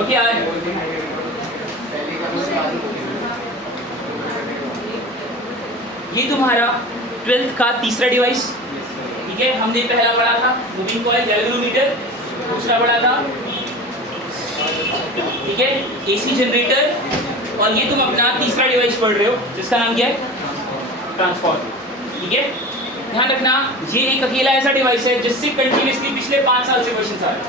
Okay यार, ये तुम्हारा 12th का तीसरा डिवाइस, ठीक है। हमने पहला पढ़ा था मूविंग कॉइल गैल्वेनोमीटर, दूसरा पढ़ा था ठीक है एसी जनरेटर, और ये तुम अपना तीसरा डिवाइस पढ़ रहे हो जिसका नाम क्या है, ट्रांसफार्मर, ठीक है। ध्यान रखना ये एक अकेला ऐसा डिवाइस है जिससे कंटिन्यूसली पिछले 5 साल से क्वेश्चन आ रहे हैं।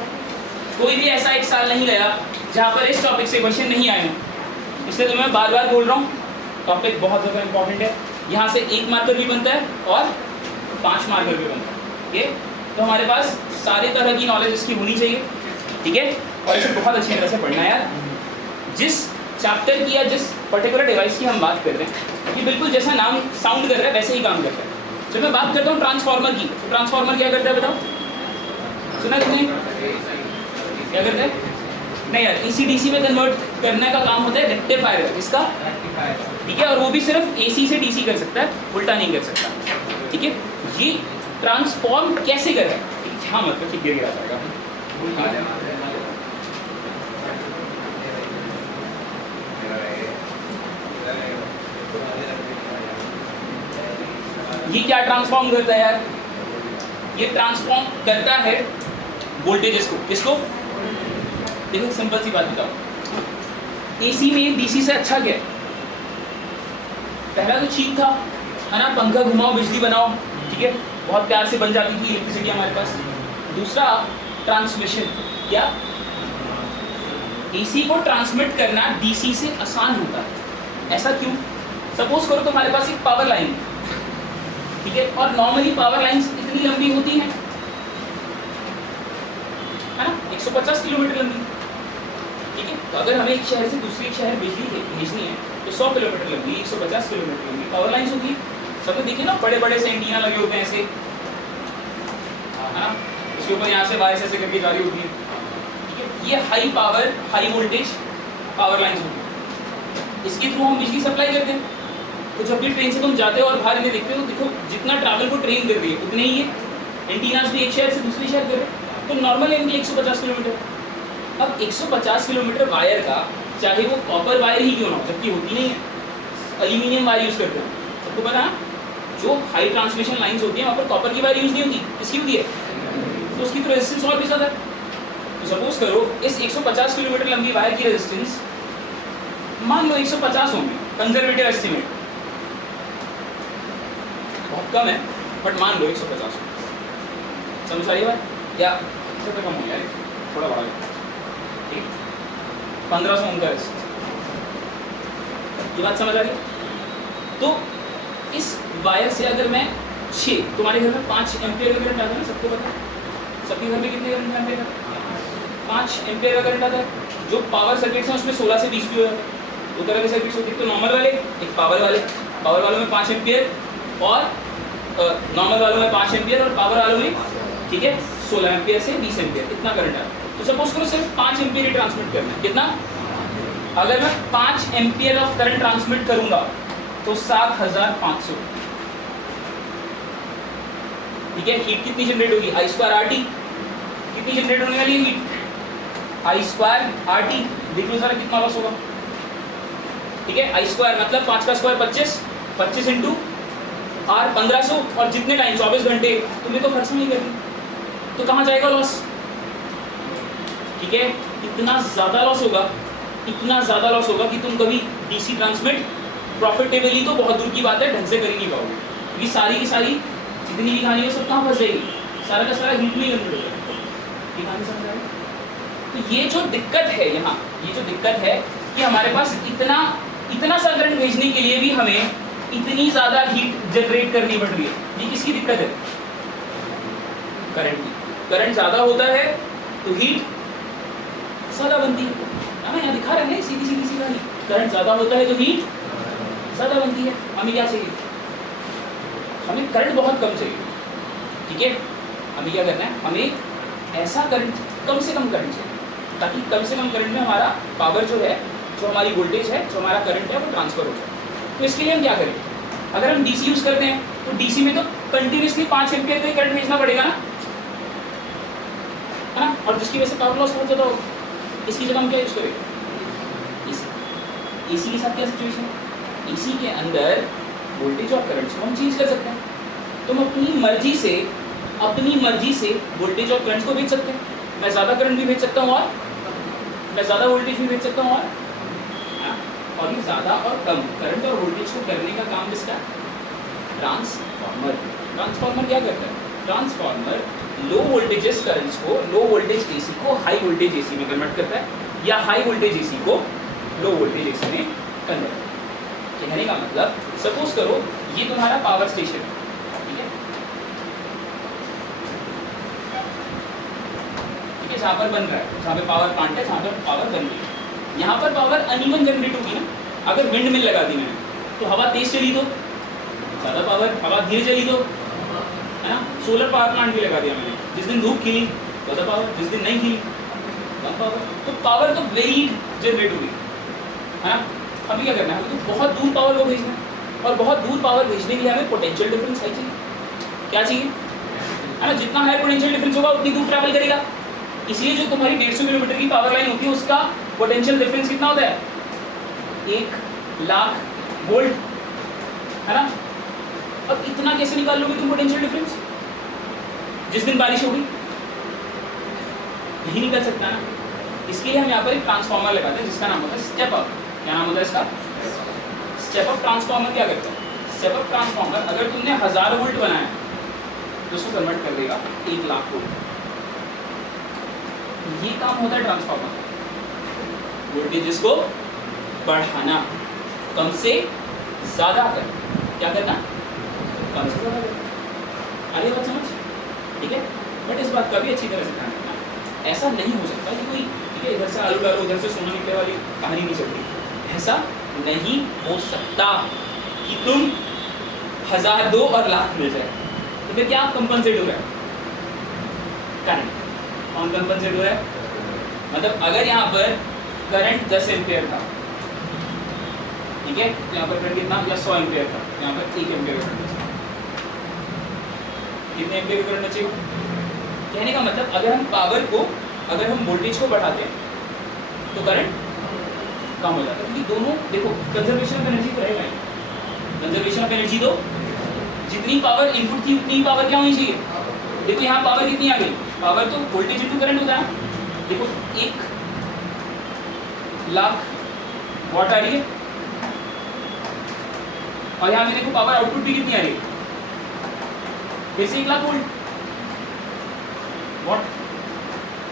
कोई भी ऐसा एक साल नहीं गया जहाँ पर इस टॉपिक से क्वेश्चन नहीं आए हों, इसलिए तो मैं बार बार बोल रहा हूँ, टॉपिक बहुत ज़्यादा इंपॉर्टेंट है। यहाँ से 1 मार्कर भी बनता है और 5 मार्कर भी बनता है, ठीक है। तो हमारे पास सारे तरह की नॉलेज इसकी होनी चाहिए, ठीक है, और इसे बहुत अच्छी तरह से पढ़ना है यार। जिस चैप्टर की या जिस पर्टिकुलर डिवाइस की हम बात कर रहे हैं, ये बिल्कुल जैसा नाम साउंड कर रहा है वैसे ही काम करता है। जब मैं बात करता हूँ ट्रांसफार्मर की, तो ट्रांसफार्मर क्या करता है बताओ, सुना कितने क्या करता है? नहीं यार, एसी डीसी में कन्वर्ट करने का काम होता है रेक्टिफायर, इसका ठीक है, और वो भी सिर्फ एसी से डीसी कर सकता है, उल्टा नहीं कर सकता, ठीक है। ये ट्रांसफॉर्म कैसे कर रहा है, हाँ मतलब ठीक गिर जाएगा। ये क्या ट्रांसफॉर्म करता है यार, ये ट्रांसफॉर्म करता है वोल्टेजेस को, किसको? देखो सिंपल सी बात बताओ, एसी में डीसी से अच्छा क्या है? पहला तो चीप था, है ना, पंखा घुमाओ बिजली बनाओ, ठीक है, बहुत प्यार से बन जाती थी इलेक्ट्रिसिटी हमारे पास। दूसरा ट्रांसमिशन, क्या एसी को ट्रांसमिट करना डीसी से आसान होता है। ऐसा क्यों? सपोज करो तुम्हारे पास एक पावर लाइन, ठीक है, और नॉर्मली पावर लाइंस इतनी लंबी होती हैं, है ना, 150 किलोमीटर लंबी, ठीक है। तो अगर हमें एक शहर से दूसरे शहर बिजली भेजनी है तो 100 किलोमीटर लंबी, 150 किलोमीटर लंबी पावर लाइंस होती है। सब देखिए ना, बड़े बड़े से एंटीना लगे होते हैं ऐसे, है ना, इसके ऊपर यहाँ से वायर ऐसे करके जारी होती है, ठीक है। ये high power high voltage power lines होती है, इसके थ्रू हम बिजली सप्लाई करते हैं। तो जब भी ट्रेन से तुम जाते हो और बाहर इन्हें देखते हो, देखो जितना ट्रैवल को ट्रेन कर रही है उतने ही ये एंटीनास भी एक शहर से दूसरे शहर कर रहे हैं। तो नॉर्मल है इनकी 150 किलोमीटर। अब 150 किलोमीटर वायर का, चाहे वो कॉपर वायर ही क्यों ना हो, जबकि होती नहीं है, एल्यूमिनियम वायर यूज़ करते हैं, सबको पता है। जो हाई ट्रांसमिशन लाइन्स होती हैं वहाँ पर कॉपर की वायर यूज़ नहीं होती, किसकी होती है? तो उसकी तो रेजिस्टेंस और भी ज़्यादा है। तो सपोज करो इस 150 किलोमीटर लंबी वायर की रेजिस्टेंस मान लो 150 होंगे, कंजर्वेटिव एस्टिमेट, बहुत कम है बट मान लो 150, समझ आ रही है बात? या इससे तो कम हो गया, थोड़ा बड़ा ठीक, 1500 ओम का ये बात समझ आ रही है? तो इस वायर से अगर मैं 6, तुम्हारे घर में 5 एम्पियर का करंट आता है ना, सबको पता है, सबके घर में कितने करंट एम्पियर का? 5 एम्पियर का करंट आता है। जो पावर सर्किट्स हैं उसमें 16 से 20 भी हो जाता है, दो तरह के सर्किट्स होते हैं, तो नॉर्मल वाले, एक पावर वाले। पावर वालों में 5 एम्पियर और नॉर्मल वालों में 5 एम्पियर और पावर वालों में, ठीक है, 16 एम्पियर से 20 एम्पियर इतना करंट है। तो सपोज करो सिर्फ 5 एम्पियर ही ट्रांसमिट करना है, कितना? अगर मैं 5 एम्पियर ऑफ करंट ट्रांसमिट करूंगा तो 7500, ठीक है। हीट कितनी जनरेट होगी? I स्क्वायर RT, कितनी जनरेट होने वाली है हीट? I स्क्वायर RT, देख लो जरा कितना लॉस होगा, ठीक है। I स्क्वायर मतलब 5 का स्क्वायर 25, 25 इंटू R 1500, और जितने टाइम 24 घंटे तुम्हें तो खर्च नहीं करनी, तो कहाँ जाएगा लॉस? ठीक है, इतना ज़्यादा लॉस होगा, इतना ज़्यादा लॉस होगा कि तुम कभी डीसी ट्रांसमिट प्रॉफिटेबली तो बहुत दूर की बात है, ढंग से कर ही नहीं पाओगे, क्योंकि सारी की सारी जितनी भी कहानी है सब कहाँ फंस जाएगी, सारा का सारा हीट में ही कन्वर्ट हो जाएगा। ये कहानी समझ आएगी? तो ये जो दिक्कत है यहाँ, ये जो दिक्कत है कि हमारे पास इतना सा करंट भेजने के लिए भी हमें इतनी ज़्यादा हीट जनरेट करनी पड़ रही है। ये किसकी दिक्कत है? करंट की। करंट ज़्यादा होता है तो हीट ज़्यादा बनती है ना, यहाँ दिखा रहे हैं सीधी सीधी सी कहानी। करंट ज़्यादा होता है तो हीट ज़्यादा बनती है। हमें क्या चाहिए? हमें करंट बहुत कम चाहिए, ठीक है। हमें क्या करना है? हमें ऐसा करंट, कम से कम करंट चाहिए, ताकि कम से कम करंट में हमारा पावर जो है, जो हमारी वोल्टेज है, जो हमारा करंट है, वो ट्रांसफर हो जाए। तो इसके लिए हम क्या करें? अगर हम डीसी यूज़ करते हैं तो डीसी में तो कंटिन्यूसली 5 एम्पियर का करंट भेजना पड़ेगा ना, है ना। और जिसकी वजह से पावर लॉस बहुत ज़्यादा हो, इसकी जगह हम क्या यूज़ करेंगे? एसी के साथ क्या सिचुएशन है? एसी के अंदर वोल्टेज और करंट को हम चेंज कर सकते हैं। तुम अपनी मर्जी से वोल्टेज और करंट को भेज सकते हैं। मैं ज़्यादा करंट भी भेज सकता हूँ और मैं ज़्यादा वोल्टेज भी भेज सकता हूँ और ये ज़्यादा और कम करंट और वोल्टेज को करने का काम किसका? ट्रांसफार्मर क्या करता है? ट्रांसफार्मर लो वोल्टेजेस करंट्स को, लो वोल्टेज एसी को हाई वोल्टेज एसी में कन्वर्ट करता है या हाई वोल्टेज एसी को लो वोल्टेज एसी में कन्वर्ट करता है। कहने का मतलब सपोज करो ये तुम्हारा पावर स्टेशन है, ठीक है, जहाँ पर बन रहा है, जहाँ पे पावर प्लांट है, जहाँ पर पावर बन रही है, यहाँ पर पावर अनइवन जनरेट होगी ना। अगर विंड मिल लगा दी मैंने तो हवा तेज चली तो ज़्यादा पावर, हवा धीरे चली तो, है ना। सोलर पावर प्लांट भी लगा दिया मैंने, जिस दिन धूप खिली ज़्यादा पावर, जिस दिन नहीं खिली कम पावर। तो पावर तो वेरी जनरेट होगी, है ना। अभी क्या करना है? हमें तो बहुत दूर पावर को भेजना है और बहुत दूर पावर भेजने के लिए हमें पोटेंशियल डिफरेंस चाहिए। क्या चाहिए? है ना। जितना हायर पोटेंशियल डिफरेंस होगा उतनी दूर ट्रैवल करेगा। इसलिए जो तुम्हारी 150 किलोमीटर की पावर लाइन होती है उसका पोटेंशियल डिफरेंस कितना होता है? 1,00,000 वोल्ट, है ना। अब इतना कैसे निकाल लोगे तुम पोटेंशियल डिफरेंस? जिस दिन बारिश होगी नहीं निकल सकता ना। इसके लिए हम यहाँ पर एक ट्रांसफार्मर लगाते हैं जिसका नाम होता है स्टेप अप। क्या नाम होता है इसका? स्टेप अप ट्रांसफार्मर क्या करता है? स्टेप अप ट्रांसफार्मर अगर तुमने 1000 वोल्ट बनाया तो उसको कन्वर्ट कर देगा 1,00,000 वोल्ट। ये काम होता है ट्रांसफार्मर, वोल्टेजेस को बढ़ाना, कम से ज़्यादा कर। क्या करना? कम से ज़्यादा कर। आगे बात समझ? ठीक है। बट इस बात का भी अच्छी तरह से ध्यान रखना, ऐसा नहीं हो सकता कि कोई, ठीक है, इधर से आलू डालो उधर से सोना निकले वाली कहानी नहीं चलती। ऐसा नहीं हो सकता कि तुम 1000 दो और लाख मिल जाए। तो फिर क्या कंपनसेट हो रहा है? करंट। कौन कंपनसेट हो रहा है? मतलब अगर यहाँ पर करंट 10 एम्पियर था, ठीक है, तो यहाँ पर करंट कितना? या 100 एम्पियर था, यहाँ पर 1 एम्पियर करंट बचेगा। कितने एम्पियर करंट बचेगा? कहने का मतलब अगर हम पावर को, अगर हम वोल्टेज को बढ़ाते हैं तो करंट कम हो जाता है। क्योंकि दोनों देखो कंजर्वेशन ऑफ एनर्जी तो रहेगा ही। कंजर्वेशन ऑफ एनर्जी तो जितनी पावर इनपुट थी उतनी पावर क्या होनी चाहिए? देखो यहाँ पावर कितनी आ गई? पावर तो वोल्टेज इनटू करंट होता है। देखो 1,00,000 वाट आ रही है और यहाँ मेरे को पावर आउटपुट भी कितनी आ रही है? फिर से 1,00,000 वोल्ट वाट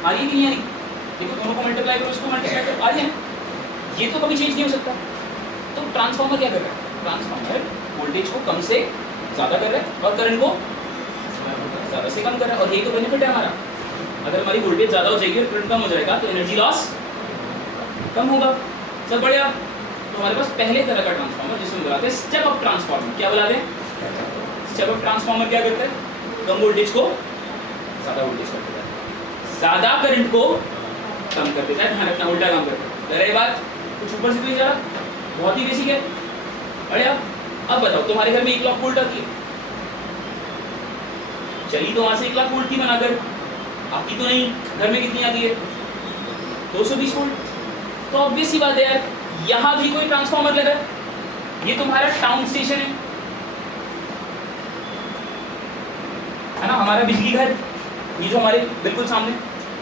आ रही है कि नहीं आ रही? देखो दोनों को मल्टीप्लाई करो, इसको मल्टीप्लाई करो, आ रही है ना। ये तो कभी चेंज नहीं हो सकता। तो ट्रांसफार्मर क्या कर रहा है? ट्रांसफार्मर वोल्टेज को कम से ज़्यादा कर रहा है और करंट को ज़्यादा से कम कर रहा है। और यही तो बेनिफिट है हमारा। अगर हमारी वोल्टेज ज़्यादा हो जाएगी और करंट कम हो जाएगा तो एनर्जी लॉस कम होगा। सब बढ़िया। तो हमारे पास पहले तरह का ट्रांसफार्मर जिसमें बुलाते हैं स्टेप अप ट्रांसफार्मर। क्या बुलाते हैं? स्टेप अप ट्रांसफार्मर क्या करता है? कम वोल्टेज को ज़्यादा वोल्टेज कर देता है, ज़्यादा करंट को कम कर देता है। ध्यान रखना, उल्टा काम करता है। रही बात कुछ ऊपर से तो नहीं जा रहा, बहुत ही बेसिक है। बढ़िया। अब बताओ तुम्हारे घर में 1,00,000 वोल्ट आती है, चली तो वहां से 1,00,000 वोल्ट की बनाकर, आपकी तो नहीं। घर में कितनी आती है? 220 वोल्ट। तो ऑब्वियस सी बात है यार, यहाँ भी कोई ट्रांसफार्मर लगा है। ये तुम्हारा टाउन स्टेशन है ना, हमारा बिजली घर, ये जो हमारे बिल्कुल सामने।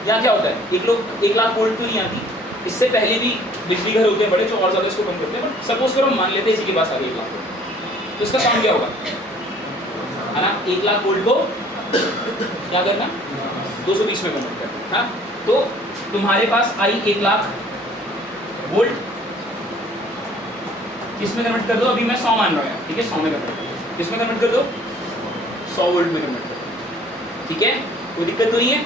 यहाँ क्या होता है? 1,00,000 वोल्ट तो नहीं आती। इससे पहले भी बिजली घर होते हैं बड़े जो और ज़्यादा इसको कम करते हैं। बट सपोज करो मान लेते हैं इसी के पास आ गए 1,00,000 वोल्ट, तो इसका काम क्या होगा? है ना, 1,00,000 वोल्ट को क्या करना? 220 में कन्वर्ट करना है। तो तुम्हारे पास आई 1,00,000 वोल्ट, किसमें कन्वर्ट कर दो? अभी मैं 100 मान रहा हूँ, ठीक है, 100 में कन्वर्ट कर दो। किसमें कन्वर्ट कर दो? 100 वोल्ट में कन्वर्ट कर दो, ठीक है, कोई दिक्कत तो नहीं है।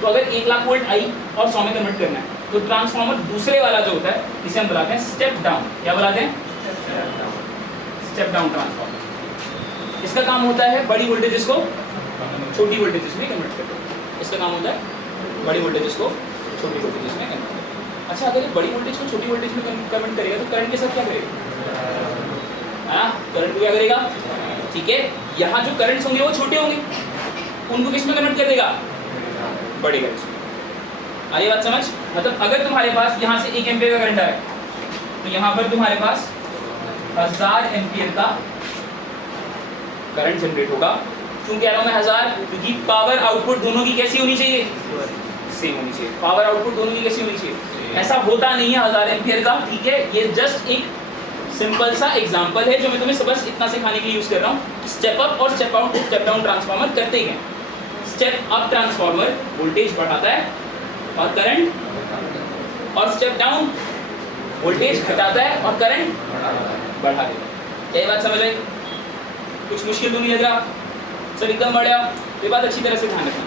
तो अगर 1,00,000 वोल्ट आई और 100 में कन्वर्ट करना है तो ट्रांसफार्मर दूसरे वाला जो होता है इसे हम बुलाते हैं स्टेप डाउन। क्या बुलाते हैं? Step down transformer. इसका काम होता है बड़ी वोल्टेजेस को छोटी वोल्टेजेस में कन्वर्ट करना। इसका काम होता है बड़ी वोल्टेजेस को छोटी वोल्टेजेस में कन्वर्ट करना। अच्छा, अगर ये बड़ी वोल्टेज को छोटी वोल्टेज में कन्वर्ट करेगा तो करंट के साथ क्या करेगा? हाँ, करंट को क्या करेगा? ठीक है, यहाँ जो करंट्स होंगे वो छोटे होंगे, उनको किस में कन्वर्ट कर देगा? बड़े करंट्स में। आई बात समझ? मतलब अगर तुम्हारे पास यहाँ से 1 एम्पियर का करंट आ रहा है तो यहाँ पर तुम्हारे पास 1000 एम्पियर का करंट जनरेट होगा। क्यों कह रहा हूँ मैं 1000? क्योंकि पावर आउटपुट दोनों की कैसी होनी चाहिए? सेम होनी चाहिए। पावर आउटपुट दोनों की कैसी होनी चाहिए? ऐसा होता नहीं है 1000 एम्पियर का, ठीक है? ये जस्ट एक सिंपल सा एग्जांपल है जो मैं तुम्हें बस इतना सिखाने के लिए यूज कर रहा हूँ। स्टेप अप और step out step down transformer करते हैं। स्टेप अप ट्रांसफार्मर वोल्टेज बढ़ाता है और करंट, और स्टेप डाउन वोल्टेज घटाता है और करंट बढ़ा देता है। क्या ये बात समझ आई? कुछ मुश्किल तो नहीं लग रहा? सब एकदम बढ़िया। ये बात अच्छी तरह से ध्यान रखना,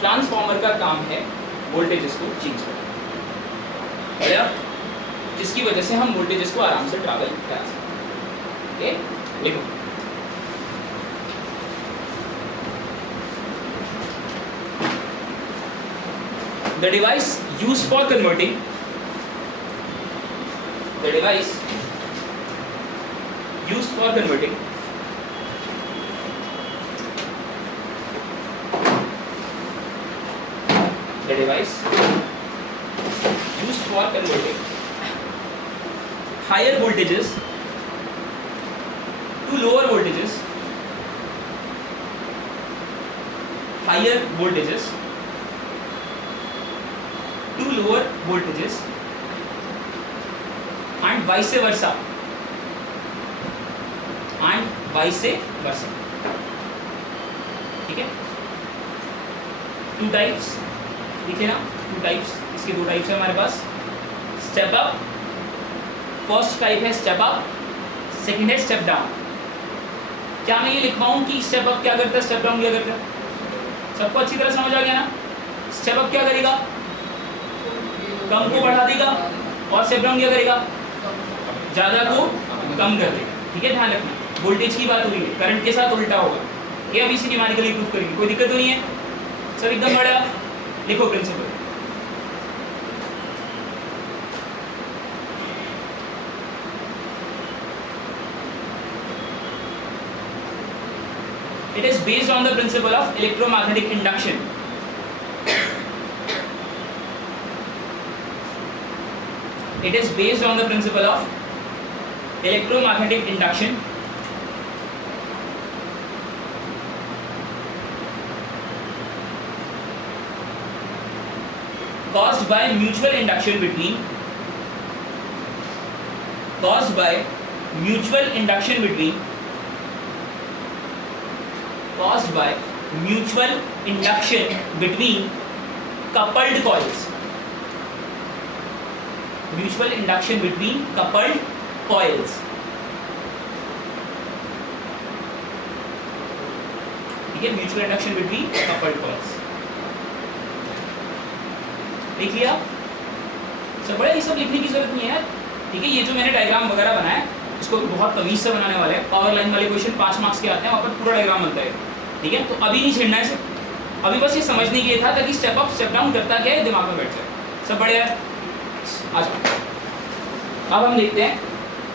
ट्रांसफार्मर का काम है वोल्टेजेस को चेंज करना, बढ़िया, जिसकी वजह से हम वोल्टेजेस को आराम से ट्रैवल करा सकते हैं। ओके, लिखो। The device used for converting the device used for converting the device used for converting higher voltages to lower voltages, higher voltages to lower voltages and vice versa, and vice versa, ठीक है? Two types लिखे ना, two types, इसके दो types है हमारे पास। Step up, first type है स्टेप अप, सेकंड है स्टेप डाउन। क्या मैं ये लिखवाऊं कि स्टेप अप क्या करता है, स्टेप डाउन क्या करता है? सबको अच्छी तरह समझ आ गया ना? स्टेप अप क्या करेगा? कम को बढ़ा देगा, और स्टेप डाउन क्या करेगा? ज़्यादा को कम कर देगा, ठीक है? ध्यान रखना, वोल्टेज की बात हुई है, करंट के साथ उल्टा होगा। ये अभी इसी न्यूमेरिकली प्रूफ करेंगे, कोई दिक्कत तो नहीं है? सब एकदम बड़ा। लिखो principal. It is based on the principle of electromagnetic induction. It is based on the principle of electromagnetic induction caused by mutual induction between coupled coils. Mutual induction between coupled coils. ठीक है? Mutual induction between coupled coils। लिख लिया? सब बड़े, ये सब लिखने की जरूरत नहीं है यार, ठीक है? ये जो मैंने डायग्राम वगैरह बनाया है इसको बहुत तमीज से बनाने वाले हैं। पावर लाइन वाले क्वेश्चन 5 मार्क्स के आते हैं, वहाँ पर पूरा डायग्राम बनता है, ठीक है? तो अभी नहीं छेड़ना है इसे, अभी बस ये समझने के लिए था ताकि स्टेप अप स्टेप डाउन करता क्या है दिमाग में बैठ जाए। सब बढ़िया है? आ जाओ, अब हम देखते हैं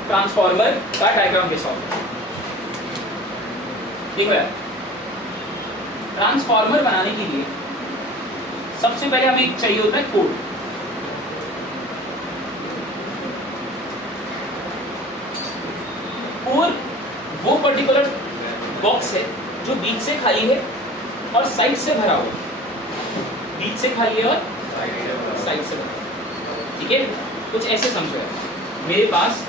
ट्रांसफार्मर का डायग्राम कैसा होता है। देखो यार, ट्रांसफार्मर बनाने के लिए सबसे पहले हमें चाहिए होता है कोर। कोर वो पर्टिकुलर बॉक्स है जो बीच से खाली है और साइड से भरा हुआ। बीच से खाली है और साइड से भरा, ठीक है? कुछ ऐसे समझो यार, मेरे पास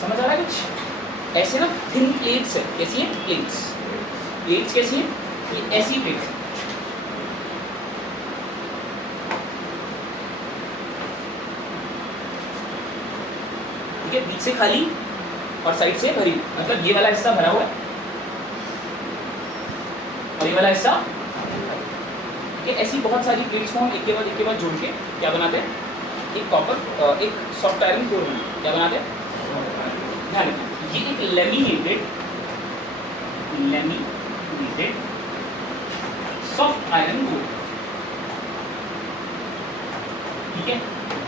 समझ आ रहा है कुछ? ऐसे ना थिन प्लेट्स है, कैसी है? प्लेट्स। प्लेट्स कैसी है? ये ऐसी प्लेट्स है, ठीक है? बीच से खाली और साइड से भरी, मतलब ये वाला हिस्सा भरा हुआ है और ये वाला हिस्सा, ये ऐसी बहुत सारी प्लेट्स को हम एक के बाद जोड़ के क्या बनाते हैं? एक कॉपर, एक सॉफ्ट आयरन कोर बनाते हैं। क्या बनाते हैं? ध्यान रखना, ये एक लेमिनेटेड सॉफ्ट आयरन कोर, ठीक है?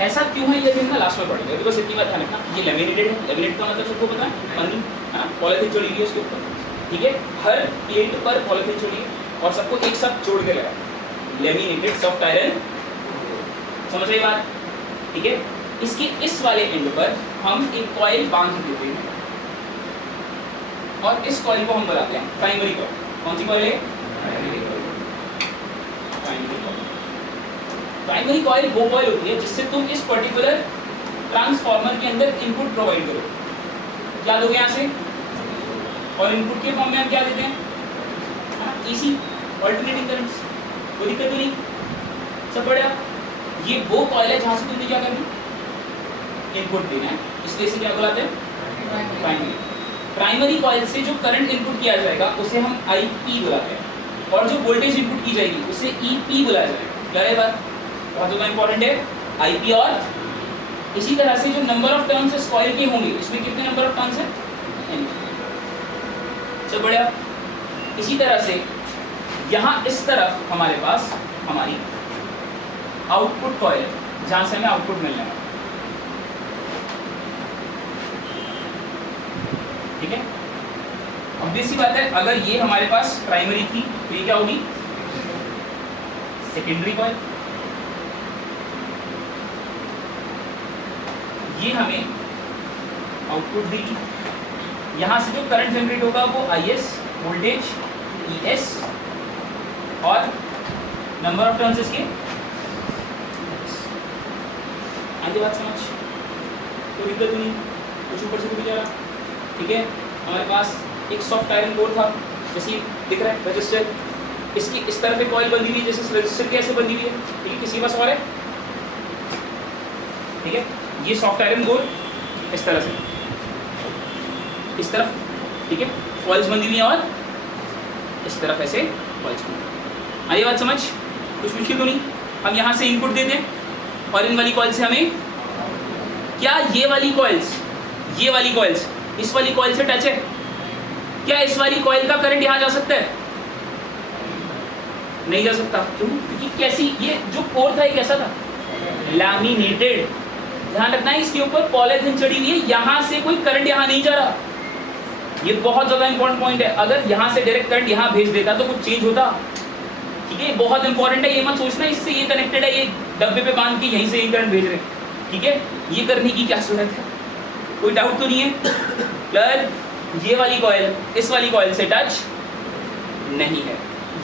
ऐसा क्यों है ये भी ना लास्ट में पढ़ेंगे, बिकॉज इतनी बात ध्यान रखना, ये लेमिनेटेड है। लेमिनेट का मतलब सबको पता है, पन्नी है ना, पॉलीथिन जोड़ी हुई है उसके ऊपर, ठीक है, हर प्लेट पर पॉलीथिन जोड़ी है और सबको एक साथ जोड़ के लगा, लेमिनेटेड सॉफ्ट आयरन, समझ रही बात, ठीक है। इसके इस वाले एंड पर हम एक कॉइल बांध देते हैं और इस कॉइल को हम बुलाते हैं प्राइमरी कॉइल। कौन सी कॉइल है? Primary coil. प्राइमरी कॉइल वो कॉइल होती है जिससे तुम इस पर्टिकुलर ट्रांसफार्मर के अंदर इनपुट प्रोवाइड करो। क्या दोगे यहाँ से? और इनपुट के फॉर्म में हम क्या देते हैं? AC, alternating currents. कोई दिक्कत तो नहीं, सब बढ़िया। ये वो कॉइल है जहाँ से तुमने क्या करना, इनपुट देना है, इसलिए इसे क्या बुलाते हैं? प्राइमरी। प्राइमरी कॉइल से जो करंट इनपुट किया जाएगा उसे हम आईपी बुलाते हैं और जो वोल्टेज इनपुट की जाएगी उसे ईपी बुलाया जाएगा। क्या है बात? बहुत ज़्यादा इंपॉर्टेंट है आईपी। और इसी तरह से जो नंबर ऑफ टर्न्स इस कॉइल के होंगे, इसमें कितने नंबर ऑफ टर्न्स हैं? सब बढ़िया। इसी तरह से यहाँ इस तरफ हमारे पास हमारी आउटपुट कॉइल है जहाँ से हमें आउटपुट मिलने वाला, ठीक है। ऑब्वियस सी बात है, अगर ये हमारे पास प्राइमरी थी तो ये क्या होगी? Secondary coil. ये हमें आउटपुट देगी, यहाँ से जो करंट जनरेट होगा वो आईएस, वोल्टेज ईएस और नंबर ऑफ टर्न्स इसके। आगे बात समझ, कोई दिक्कत नहीं, कुछ ऊपर से कुछ जा रहा, ठीक है। हमारे पास एक सॉफ्ट आयरन कोर था, जैसे दिख रहा है रजिस्टर, इसकी इस तरफ एक कॉइल बंधी हुई है जैसे रजिस्टर की ऐसे बंधी हुई है, ठीक है। किसी के पास और है, ठीक है। ये सॉफ्ट आयरन कोर इस तरह से इस तरफ, ठीक है, कॉइल्स बंधी हुई हैं और इस तरफ ऐसे कॉइल्स बंधी। आइए बात समझ, कुछ मुश्किल तो नहीं। हम यहाँ से इनपुट देते हैं और इन वाली कॉइल से हमें क्या, ये वाली कॉइल्स इस वाली कॉइल से टच है क्या? इस वाली कॉइल का करंट यहाँ जा सकता है? नहीं जा सकता। क्यों? क्योंकि कैसी, ये जो कोर था ये कैसा था? लैमिनेटेड। ध्यान रखना है, इसके ऊपर पॉलीथिन चढ़ी हुई है, यहाँ से कोई करंट यहाँ नहीं जा रहा। ये बहुत ज्यादा इंपॉर्टेंट पॉइंट है। अगर यहाँ से डायरेक्ट करंट यहाँ भेज देता तो कुछ चेंज होता, ठीक है। बहुत इंपॉर्टेंट है, ये मत सोचना इससे ये कनेक्टेड है, ये डब्बे पे बांध के यहीं से ये करंट भेज रहे, ठीक है। ये करने की क्या जरूरत है? कोई डाउट तो नहीं है? क्लियर? ये वाली कॉइल इस वाली कॉइल से टच नहीं है।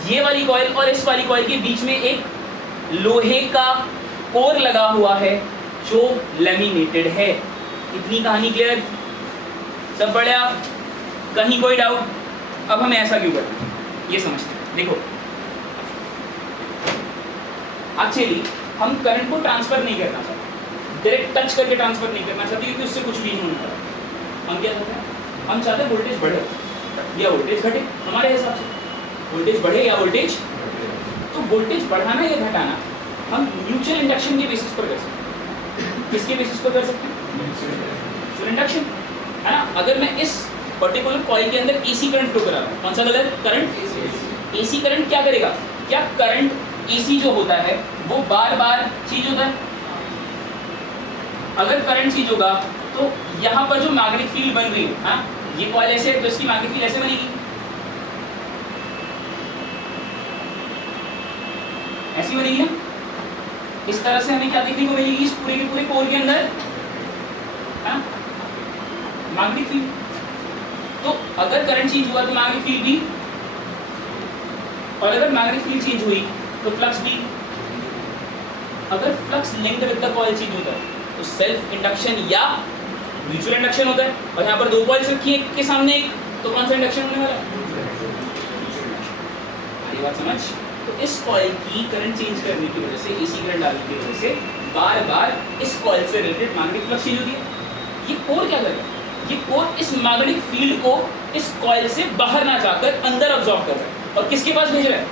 ये वाली कॉइल और इस वाली कॉइल के बीच में एक लोहे का कोर लगा हुआ है जो लैमिनेटेड है। इतनी कहानी क्लियर? सब बढ़िया, कहीं कोई डाउट? अब हम ऐसा क्यों करते हैं ये समझते हैं। देखो, एक्चुअली हम करंट को ट्रांसफर नहीं करना चाहते, डायरेक्ट टच करके ट्रांसफर नहीं करना चाहते, क्योंकि उससे कुछ भी नहीं होने वाला। हम क्या चाहते हैं? हम चाहते हैं वोल्टेज बढ़े या वोल्टेज घटे। हमारे हिसाब से वोल्टेज बढ़े या वोल्टेज, तो वोल्टेज बढ़ाना या घटाना हम म्यूचुअल इंडक्शन के बेसिस पर कर सकते हैं। किसके बेसिस पर कर सकते हैं? म्यूचुअल इंडक्शन, है ना। अगर मैं इस पर्टिकुलर कॉइल के अंदर एसी करंट फ्लो करा रहा हूँ, कौन सा कलर? करंट। एसी करंट क्या करेगा? क्या करंट एसी जो होता है वो बार बार चेंज होता है? अगर करंट चेंज होगा तो यहाँ पर जो मैग्नेटिक फील्ड बन रही है, हाँ, ये कॉइल ऐसे है तो इसकी मैग्नेटिक फील्ड ऐसे बनेगी, ऐसी बनेगी ना। इस तरह से हमें क्या देखने को मिलेगी इस पूरे के पूरे कोर के अंदर? Magnetic field. तो अगर करंट चेंज हुआ तो मैग्नेटिक फील्ड भी, और अगर मैग्नेटिक फील्ड चेंज हुई तो फ्लक्स भी। अगर flux linked with the coil change होता है तो सेल्फ इंडक्शन या म्यूचुअल इंडक्शन होता है। और यहाँ पर दो कॉइल्स रखी है, एक के सामने एक, तो कौन सा इंडक्शन होने वाला है? ये बात समझ। तो इस कॉइल की करंट चेंज करने की वजह से, एसी करंट डालने की वजह से बार बार इस कॉइल से रिलेटेड मैग्नेटिक फ्लक्स चेंज होती है। ये कोर क्या करेगा? ये कोर इस मैग्नेटिक फील्ड को इस कॉइल से बाहर ना जाकर अंदर अब्सॉर्ब कर रहा है और किसके पास भेज रहा है?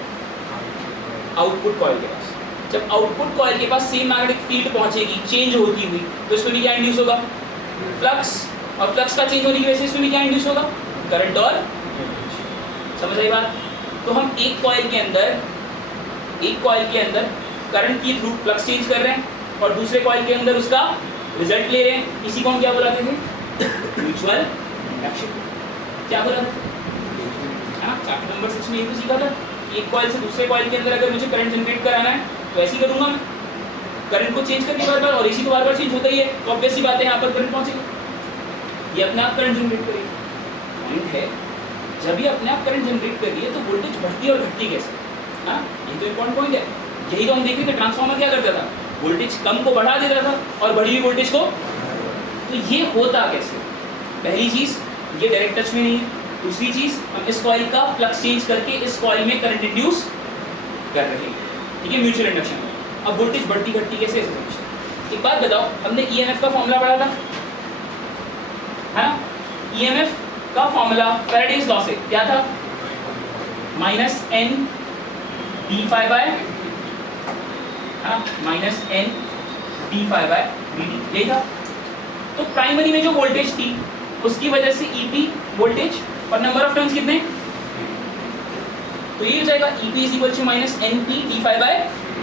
आउटपुट कॉइल के पास। जब आउटपुट कॉइल के पास सेम मैग्नेटिक फील्ड पहुंचेगी चेंज होती हुई, तो इसमें भी क्या इंड्यूस होगा? फ्लक्स। और फ्लक्स का चेंज होने की वजह से इसमें भी क्या इंड्यूस होगा? करंट। और समझ आई बात? तो हम एक कॉइल के अंदर करंट के थ्रू फ्लक्स चेंज कर रहे हैं और दूसरे कॉइल के अंदर उसका रिजल्ट ले रहे हैं, इसी को हम क्या बुलाते थे? Mutual induction. क्या बोला था? हाँ, चैप्टर नंबर 6 में ये तो सीखा था। एक कॉइल से दूसरे कॉइल के अंदर अगर मुझे करंट जनरेट कराना है तो ऐसे ही करूंगा मैं, करंट को चेंज करके बार बार, और इसी को बार बार चेंज होता ही है, तो ऑब्वियस सी बात है यहाँ पर करंट पहुंचेगा, ये अपने आप करंट जनरेट करेगी। पॉइंट है, जब ये अपने आप करंट जनरेट कर रही है तो वोल्टेज बढ़ती है और घटती कैसे? हाँ, ये तो इम्पोर्टेंट पॉइंट है। यही तो हम देख रहे थे, ट्रांसफार्मर क्या करता था? वोल्टेज कम को बढ़ा देता था और बढ़ी हुई वोल्टेज को। तो ये होता कैसे? पहली चीज, ये डायरेक्ट टच में नहीं है। दूसरी चीज, हम इस कॉइल का फ्लक्स चेंज करके इस कॉइल में करंट इंड्यूस कर रहे हैं, ठीक है, म्यूचुअल इंडक्शन में। अब वोल्टेज बढ़ती घटती कैसे? एक बात बताओ, हमने ईएमएफ का फॉर्मूला पढ़ा था, है ना? ईएमएफ का फॉर्मूला फैराडेज लॉ से क्या था? Minus N D phi by, minus N D phi by D T, यही था। तो प्राइमरी में जो वोल्टेज थी उसकी वजह से ईपी वोल्टेज और नंबर ऑफ टर्न्स कितने? तो ये हो जाएगा EP is equal to minus N P D phi by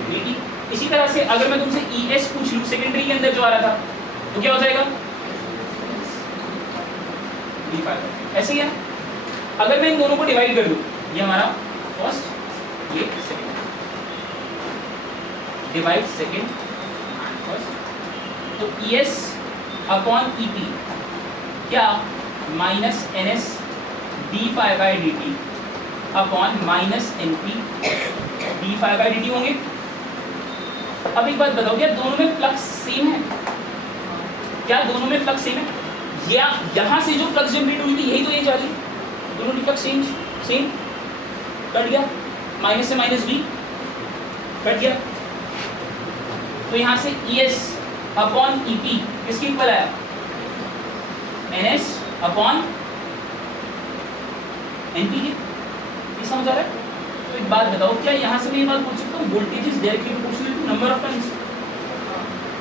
D T. इसी तरह से अगर मैं तुमसे ईएस पूछ लूं सेकेंडरी के अंदर जो आ रहा था, तो क्या हो जाएगा? D phi. ऐसे ही है। अगर मैं इन दोनों को डिवाइड कर दूं, ये हमारा फर्स्ट, ये सेकंड, डिवाइड सेकंड फर्स्ट, तो ईएस अपॉन ईपी क्या? Minus N S D phi by D T upon minus N P D phi by D T होंगे। अब एक बात बताओ, क्या दोनों में फ्लक्स सेम है? क्या दोनों में फ्लक्स सेम है? या यहाँ से जो फ्लक्स जनरेट हुई थी यही तो ये जा रही है, दोनों की फ्लक्स सेम कट गया, माइनस से माइनस भी कट गया। तो यहाँ से ES अपॉन EP किसके इक्वल आया? NS अपॉन NP के। ये समझ आ रहा है? तो एक बात बताओ, क्या यहाँ से मैं ये बात पूछ सकता हूँ voltage is directly proportional to number of turns?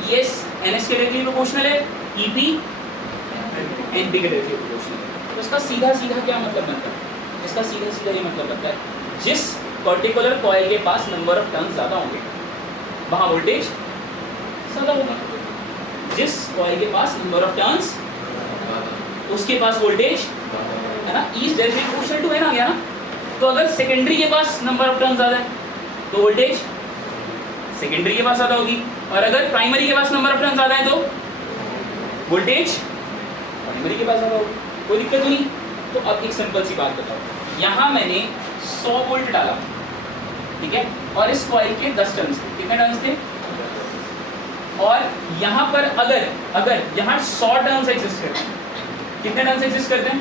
ES NS के डायरेक्टली प्रोपोर्शनल है, EP NP के डायरेक्टली प्रोपोर्शनल है। तो इसका सीधा सीधा क्या मतलब बनता है? इसका सीधा सीधा ये मतलब बनता है, जिस पर्टिकुलर कॉइल के पास नंबर ऑफ टर्न्स ज़्यादा होंगे वहाँ वोल्टेज ज़्यादा होगा। जिस कॉइल के पास नंबर ऑफ टर्न्स उसके पास वोल्टेज, है ना, इज डायरेक्टली प्रोपोर्शनल टू है ना, गया ना। तो अगर सेकेंडरी के पास नंबर ऑफ टर्न्स ज़्यादा है तो वोल्टेज सेकेंडरी के पास ज़्यादा होगी, और अगर प्राइमरी के पास नंबर ऑफ टर्न्स ज़्यादा है तो वोल्टेज प्राइमरी के पास ज़्यादा होगी। कोई दिक्कत तो नहीं। तो अब एक सिंपल सी बात बताओ, यहाँ मैंने 100 वोल्ट डाला, ठीक है, और इस कॉइल के 10 टर्न्स थे। कितने टर्न्स थे? और यहाँ पर अगर यहाँ 100 टर्न्स एग्जिस्ट करते हैं, कितने टर्न्स एग्जिस्ट करते हैं?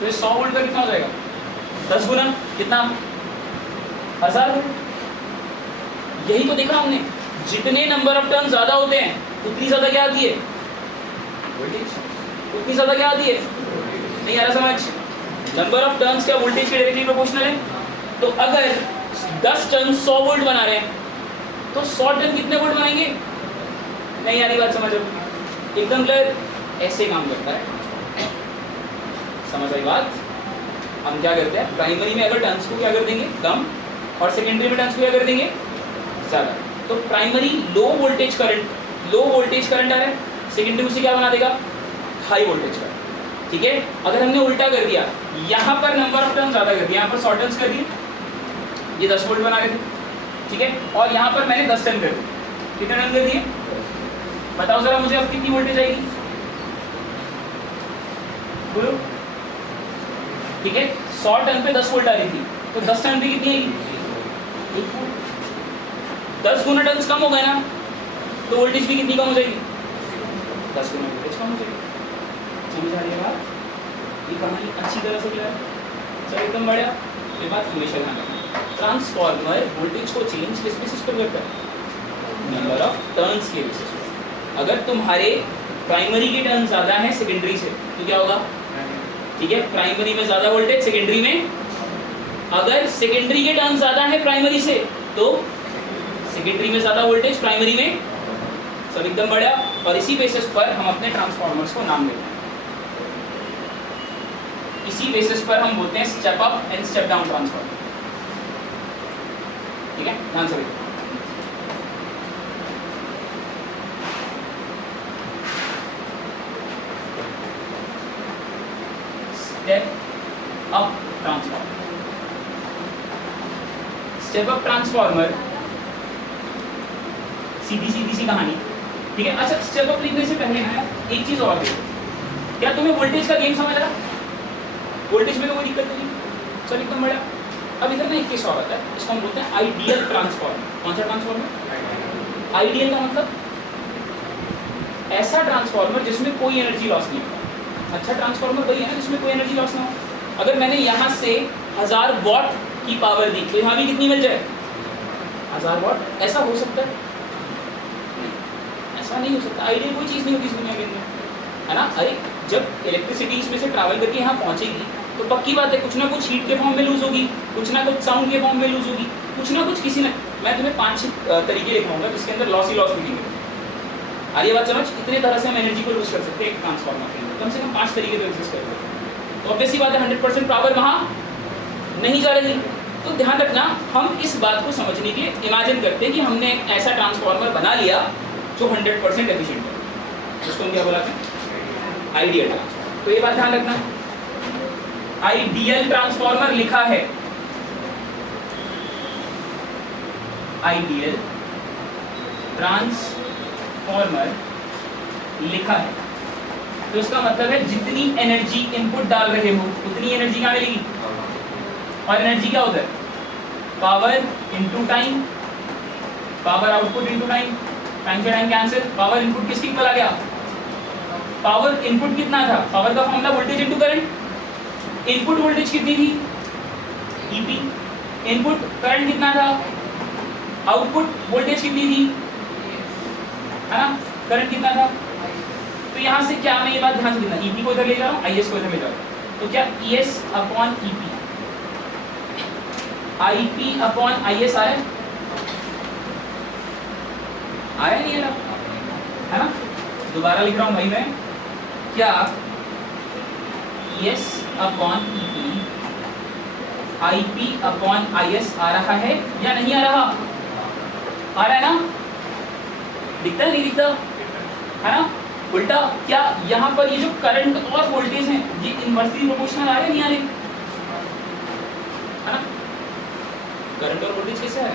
तो ये 100 वोल्ट का कितना हो जाएगा? 10 गुना कितना? 1000 वोल्ट। यही तो देखा हमने, जितने नंबर ऑफ टर्न्स ज़्यादा होते हैं उतनी ज़्यादा क्या आती है? वोल्टेज। उतनी ज़्यादा क्या आती है? नहीं आ रहा समझ? नंबर ऑफ टर्न्स क्या वोल्टेज के डायरेक्टली प्रोपोर्शनल है? तो अगर 10 टर्न 100 वोल्ट बना रहे हैं तो 100 टर्न कितने वोल्ट बनाएंगे? नहीं आ रही बात समझ? एकदम क्लियर? ऐसे काम करता है, समझ आई बात? हम क्या करते हैं, प्राइमरी में अगर टर्न्स को क्या कर देंगे? कम, और सेकेंडरी में टर्न्स को क्या कर देंगे? ज़्यादा। तो प्राइमरी लो वोल्टेज करंट आ रहा है, सेकेंडरी उसे क्या बना देगा? High voltage current. ठीक है, अगर हमने उल्टा कर दिया, यहाँ पर नंबर ऑफ टर्न्स ज़्यादा कर दिया, यहाँ पर 100 टर्न्स कर दिए, ये 10 वोल्ट बना रहे थे, ठीक है, और यहाँ पर मैंने 10 टर्न कर दिए, कितने टर्न कर दिए? बताओ जरा मुझे, अब कितनी वोल्टेज आएगी? बोलो। ठीक है, 100 टर्न पे 10 वोल्ट आ रही थी, तो 10 टर्न पे कितनी आएगी? 10 गुना टर्न्स कम हो गए ना, तो वोल्टेज भी कितनी कम हो जाएगी? 10 गुना वोल्टेज कम हो जाएगी। समझ आ रही है बात? ये कहानी अच्छी तरह से क्लियर? चलो एकदम बढ़िया। ये बात हमेशा ध्यान रखना, ट्रांसफॉर्मर वोल्टेज को चेंज किस बेसिस पर करता है? नंबर ऑफ टर्न्स के बेसिस पर। अगर तुम्हारे प्राइमरी के टर्न ज़्यादा है सेकेंडरी से तो क्या होगा? ठीक है, प्राइमरी में ज़्यादा वोल्टेज, सेकेंडरी में, अगर सेकेंडरी के टर्न ज़्यादा है प्राइमरी से तो सेकेंडरी में ज़्यादा वोल्टेज, प्राइमरी में। सब एकदम बढ़िया। और इसी बेसिस पर हम अपने ट्रांसफॉर्मर्स को नाम देते हैं, इसी बेसिस पर हम बोलते हैं step up and step down transformer. ठीक है, ध्यान से देखो। Step up transformer. Step up transformer सीधी सीधी सी कहानी, ठीक है। अच्छा, स्टेप अप लिखने से पहले मैं एक चीज और देखो, क्या तुम्हें वोल्टेज का गेम समझ रहा? वोल्टेज में तो कोई दिक्कत नहीं, चल एकदम बढ़िया। अब इधर ना एक केस और आता है, इसको हम बोलते हैं आइडियल ट्रांसफॉर्मर। कौन सा ट्रांसफॉर्मर? आइडियल का मतलब ऐसा ट्रांसफॉर्मर जिसमें कोई एनर्जी लॉस नहीं होगा। अच्छा ट्रांसफॉर्मर वही है ना जिसमें कोई एनर्जी लॉस ना हो। अगर मैंने यहाँ से 1000 वॉट की पावर दी तो यहाँ भी कितनी मिल जाए? 1000 वॉट। ऐसा हो सकता है? नहीं, ऐसा नहीं हो सकता। आइडियल कोई चीज़ नहीं होती इस दुनिया के अंदर, है ना। अरे जब इलेक्ट्रिसिटी इसमें से ट्रैवल करके यहाँ पहुँचेगी तो पक्की बात है कुछ ना कुछ हीट के फॉर्म में लूज होगी, कुछ ना कुछ साउंड के फॉर्म में लूज होगी, कुछ ना कुछ किसी ने। मैं तुम्हें 5-6 तरीके लिखाऊंगा जिसके अंदर लॉस ही लॉस दिखेंगे। ये बात समझ, इतने तरह से हम एनर्जी को लूज कर सकते हैं एक ट्रांसफार्मर के अंदर, कम से कम 5 तरीके तो एग्जिस्ट करते हैं। तो ऑब्वियसली बात है 100% पावर वहाँ नहीं जा रही। तो ध्यान रखना, हम इस बात को समझने के लिए इमेजिन करते हैं कि हमने एक ऐसा ट्रांसफार्मर बना लिया जो 100% एफिशिएंट है। उसको हम क्या बुलाते हैं? Ideal transformer. तो ये बात ध्यान रखना, आइडियल ट्रांसफार्मर लिखा है, आइडियल ट्रांसफार्मर लिखा है, तो इसका मतलब है जितनी एनर्जी इनपुट डाल रहे हो उतनी एनर्जी क्या मिलेगी। और एनर्जी क्या होता है? Power into time, power output into time, time से टाइम कैंसिल। पावर इनपुट किसके इक्वल आ गया? पावर इनपुट कितना था? पावर का formula voltage into current. Input voltage कितनी थी? ईपी। इनपुट करंट कितना था? आउटपुट वोल्टेज कितनी थी, है ना। करंट कितना था? तो यहाँ से क्या, मैं ये बात ध्यान से देना, ईपी को इधर ले जा रहा हूँ, आईएस को इधर ले जा रहा हूँ। तो क्या ES upon EP, IP upon IS आया? आया नहीं है ना, है ना। दोबारा लिख रहा हूँ भाई मैं, क्या ES upon EP IP upon I S आ रहा है या नहीं आ रहा? आ रहा है ना, दिखता है नहीं दिखता, है ना। उल्टा क्या यहाँ पर ये जो करंट और वोल्टेज हैं ये इनवर्सली प्रोपोर्शनल आ रहे हैं नहीं आ रहे, है ना। करंट और वोल्टेज कैसे है?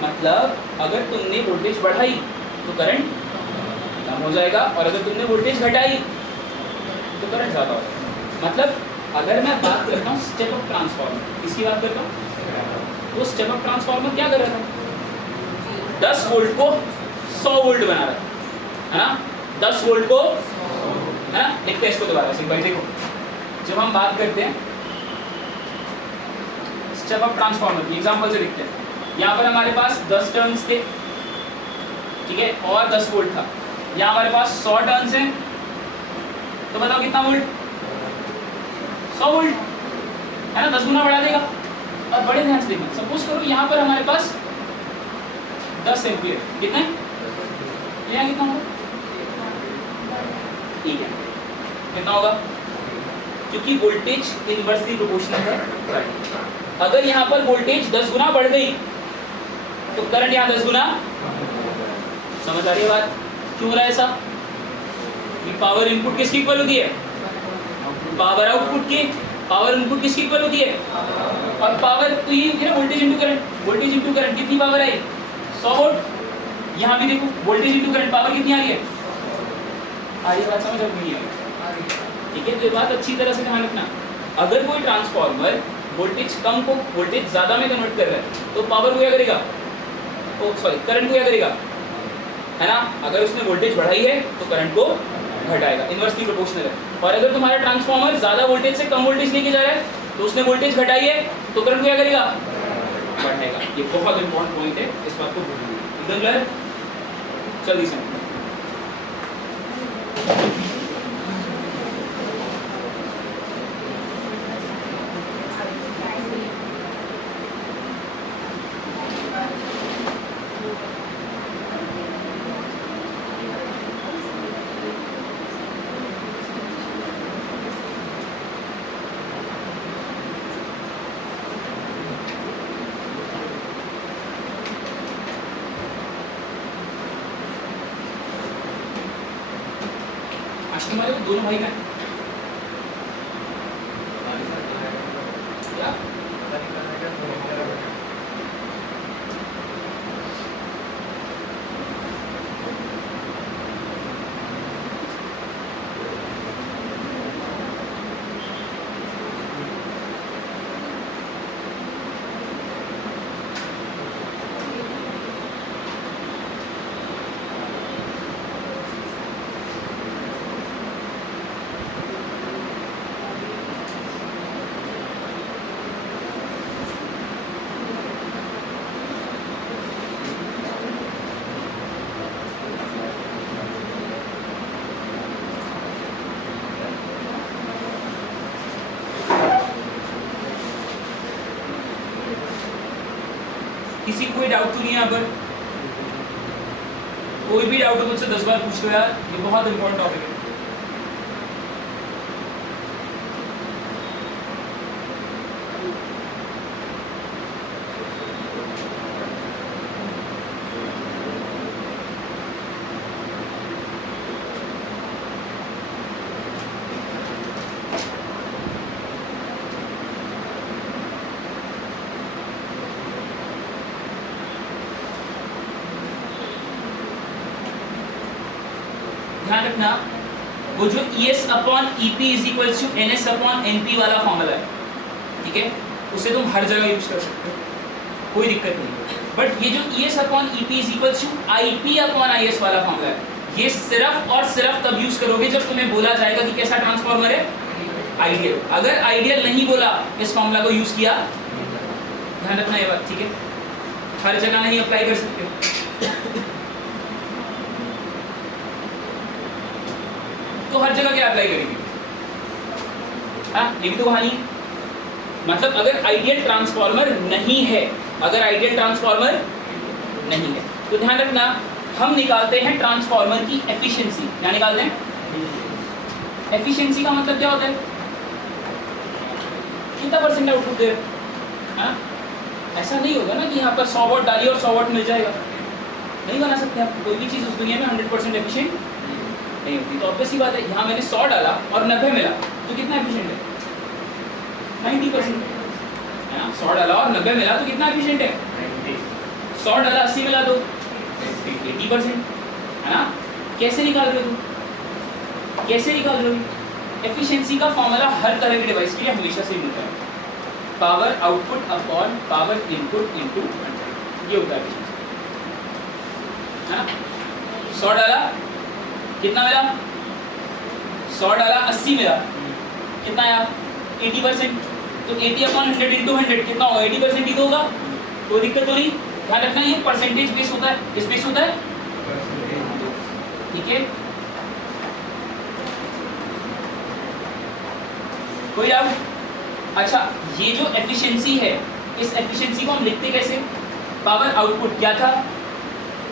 मतलब अगर तुमने वोल्टेज बढ़ाई तो करंट कम हो जाएगा और अगर तुमने वोल्टेज घटाई तो करंट ज्यादा हो जाएगा। मतलब अगर मैं बात करता हूँ स्टेप अप ट्रांसफार्मर, किसकी बात करता हूँ? वो स्टेप अप ट्रांसफार्मर क्या कर रहा था? 10 वोल्ट को 100 वोल्ट बना रहा है ना। 10 वोल्ट को, है ना। लिखते हैं इसको दोबारा से भाई, देखो जब हम बात करते हैं स्टेप अप ट्रांसफार्मर की एग्जांपल से लिखते हैं। यहाँ पर हमारे पास 10 टर्न्स थे, ठीक है, और 10 वोल्ट था। यहाँ हमारे पास 100 टर्न्स हैं, तो बताओ कितना वोल्ट? 100 वोल्ट, है ना। 10 गुना बढ़ा देगा। और बड़े ध्यान से देखना, सपोज करो यहाँ पर हमारे पास 10 एम्पियर, कितना है? यहाँ कितना होगा? ठीक है, कितना होगा? क्योंकि वोल्टेज इनवर्सली प्रोपोर्शनल है। अगर यहाँ पर वोल्टेज 10 गुना बढ़ गई तो करंट यहाँ 10 गुना। समझ आ रही है बात? क्यों रहा है ऐसा? कि पावर इनपुट किसकी इक्वल होती है? पावर आउटपुट की। पावर इनपुट किसकी इक्वल होती है? और पावर तो ये होगी ना, voltage into current. Voltage into current कितनी पावर आई? 100 वोल्ट। यहाँ भी देखो वोल्टेज इंटू करंट पावर कितनी आ रही है? आ रही बात समझ नहीं है? ठीक है, तो ये बात अच्छी तरह से ध्यान रखना। अगर कोई ट्रांसफार्मर वोल्टेज कम को वोल्टेज ज़्यादा में कन्वर्ट कर रहा है तो पावर को क्या करेगा? ओ सॉरी, करंट को क्या करेगा, है ना। अगर उसने वोल्टेज बढ़ाई है तो करंट को घटाएगा, इनवर्सली प्रोपोर्शनल है। और अगर तुम्हारा ट्रांसफार्मर ज़्यादा वोल्टेज से कम वोल्टेज लेके जा रहा है तो उसने वोल्टेज घटाई है तो करंट को क्या करेगा? बढ़ाएगा। ये बहुत इंपॉर्टेंट पॉइंट है, इस बात को भूलिए। एकदम क्लियर? जल्दी से तुम्हारे वो दोनों भाई बहन किसी को कोई डाउट तो नहीं है यहाँ पर? कोई भी डाउट हो मुझसे 10 बार पूछ लो यार, ये बहुत इंपॉर्टेंट टॉपिक है। ध्यान रखना, वो जो ES upon EP is equal to NS upon NP वाला फॉर्मूला है, ठीक है, उसे तुम हर जगह यूज कर सकते हो, कोई दिक्कत नहीं। बट ये जो ES upon EP is equal to IP upon IS वाला फॉर्मूला है, ये सिर्फ और सिर्फ तब यूज करोगे जब तुम्हें बोला जाएगा कि कैसा ट्रांसफार्मर है, आइडियल। अगर आइडियल नहीं बोला, इस फॉर्मूला को यूज किया, ध्यान रखना ये बात, ठीक है, हर जगह नहीं अप्लाई कर सकते हो। तो हर जगह क्या अप्लाई करेंगे? हाँ, ये भी तो कहानी है। मतलब अगर आइडियल ट्रांसफार्मर नहीं है, अगर आइडियल ट्रांसफार्मर नहीं है, तो ध्यान रखना, हम निकालते हैं ट्रांसफार्मर की एफिशिएंसी। क्या निकालते हैं? एफिशिएंसी का मतलब क्या होता है? कितना परसेंट आउटपुट दे रहे हैं? ऐसा नहीं होगा ना कि यहाँ पर 100 वाट डालिए और 100 वाट मिल जाएगा, नहीं बना सकते आप। कोई भी चीज़ उस दुनिया में 100% एफिशिएंट नहीं होती। तो ऑब्वियस ही बात है, यहाँ मैंने 100 डाला और 90 मिला, तो कितना एफिशिएंट है? 90% है ना। 100 डाला और 90 मिला तो कितना एफिशिएंट है? 100 डाला 80 मिला तो 80% है ना। कैसे निकाल रहे हो तुम? कैसे निकाल रहे हो? एफिशिएंसी का फॉर्मूला हर तरह के डिवाइस के लिए हमेशा से मिलता है, power output upon power input into 100, ये होता है एफिशिएंसी, है ना। 100 डाला, कितना मिला? 100 डाला 80 मिला, कितना आया? 80%। तो 80 अपॉन 100 इंटू 100 कितना होगा? 80% ही तो होगा, कोई दिक्कत तो नहीं। ध्यान रखना, ये परसेंटेज बेस होता है। किस बेस होता है? ठीक है, कोई डाउट? अच्छा, ये जो एफिशिएंसी है, इस एफिशिएंसी को हम लिखते कैसे? पावर आउटपुट क्या था?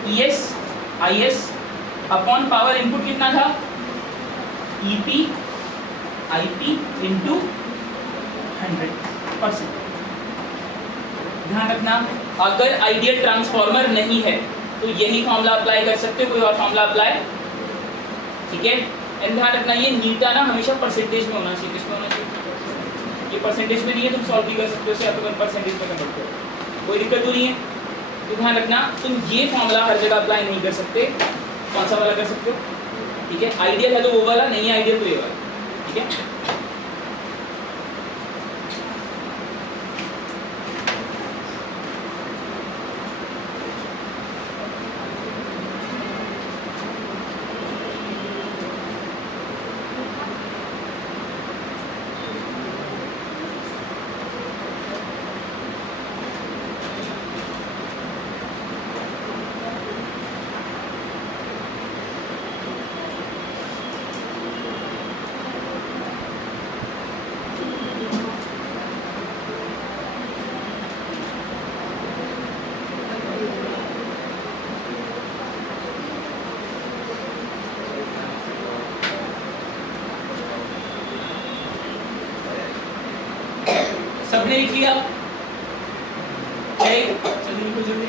ES IS upon power input कितना था? EP IP into 100%। ध्यान रखना, अगर आइडियल ट्रांसफार्मर नहीं है तो यही फॉर्मूला अप्लाई कर सकते हो, कोई और फॉर्मूला अप्लाई, ठीक है। एंड ध्यान रखना, ये नीटा ना हमेशा परसेंटेज में होना चाहिए। किसमें होना चाहिए? ये परसेंटेज में नहीं है, तुम सॉल्व भी कर सकते हो, या तो परसेंटेज में कन्वर्ट करो, कोई दिक्कत तो नहीं है। तो ध्यान रखना, तुम ये फॉर्मूला हर जगह अप्लाई नहीं कर सकते। कौन सा वाला कर सकते हो? ठीक है, आइडियल है तो वो वाला, नहीं आइडियल तो ये वाला, ठीक है। सबने लिख लिया? जल्दी लिखो, जल्दी।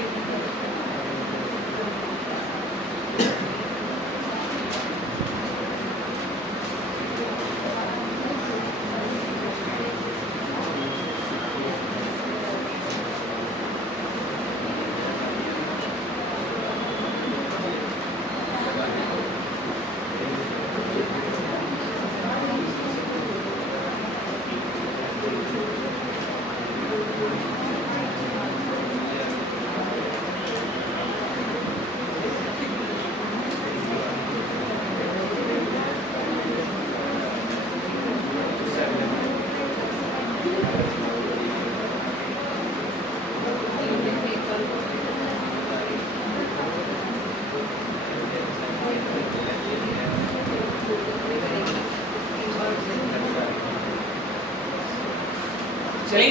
चलिए,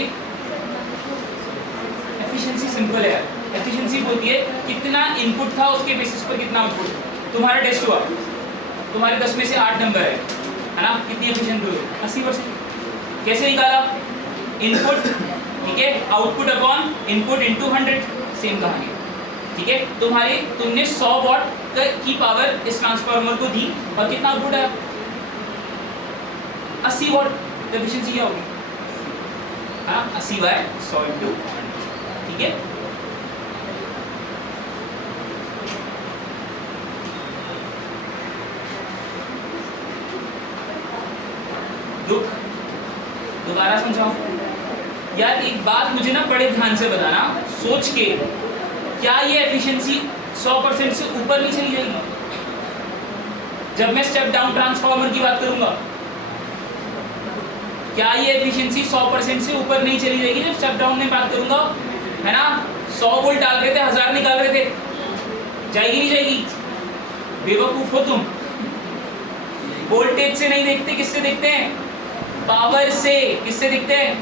एफिशिएंसी सिंपल है, एफिशिएंसी होती है कितना इनपुट था उसके बेसिस पर कितना आउटपुट। तुम्हारा टेस्ट हुआ, तुम्हारे 10 में से 8 नंबर है ना, कितनी एफिशिएंट हो 80%। कैसे निकाला? इनपुट, ठीक है, output upon input into 100, same कहानी, ठीक है। तुमने 100 वॉट की पावर इस ट्रांसफार्मर को दी और कितना आउटपुट है? 80 वॉट। तो एफिशिएंसी क्या होगी? हाँ, 80/100 इनटू, ठीक है। दुख दोबारा समझाओ यार, एक बात मुझे ना बड़े ध्यान से बताना, सोच के, क्या ये एफिशिएंसी 100% से ऊपर नहीं चली जाएगी जब मैं स्टेप डाउन ट्रांसफार्मर की बात करूंगा? क्या ये एफिशिएंसी 100% से ऊपर नहीं चली जाएगी जब स्टेप डाउन में बात करूंगा, है ना? 100 वोल्ट डाल रहे थे, 1000 निकाल रहे थे, जाएगी नहीं जाएगी? बेवकूफ हो तुम। वोल्टेज से नहीं देखते, किससे देखते हैं? पावर से। किससे दिखते हैं?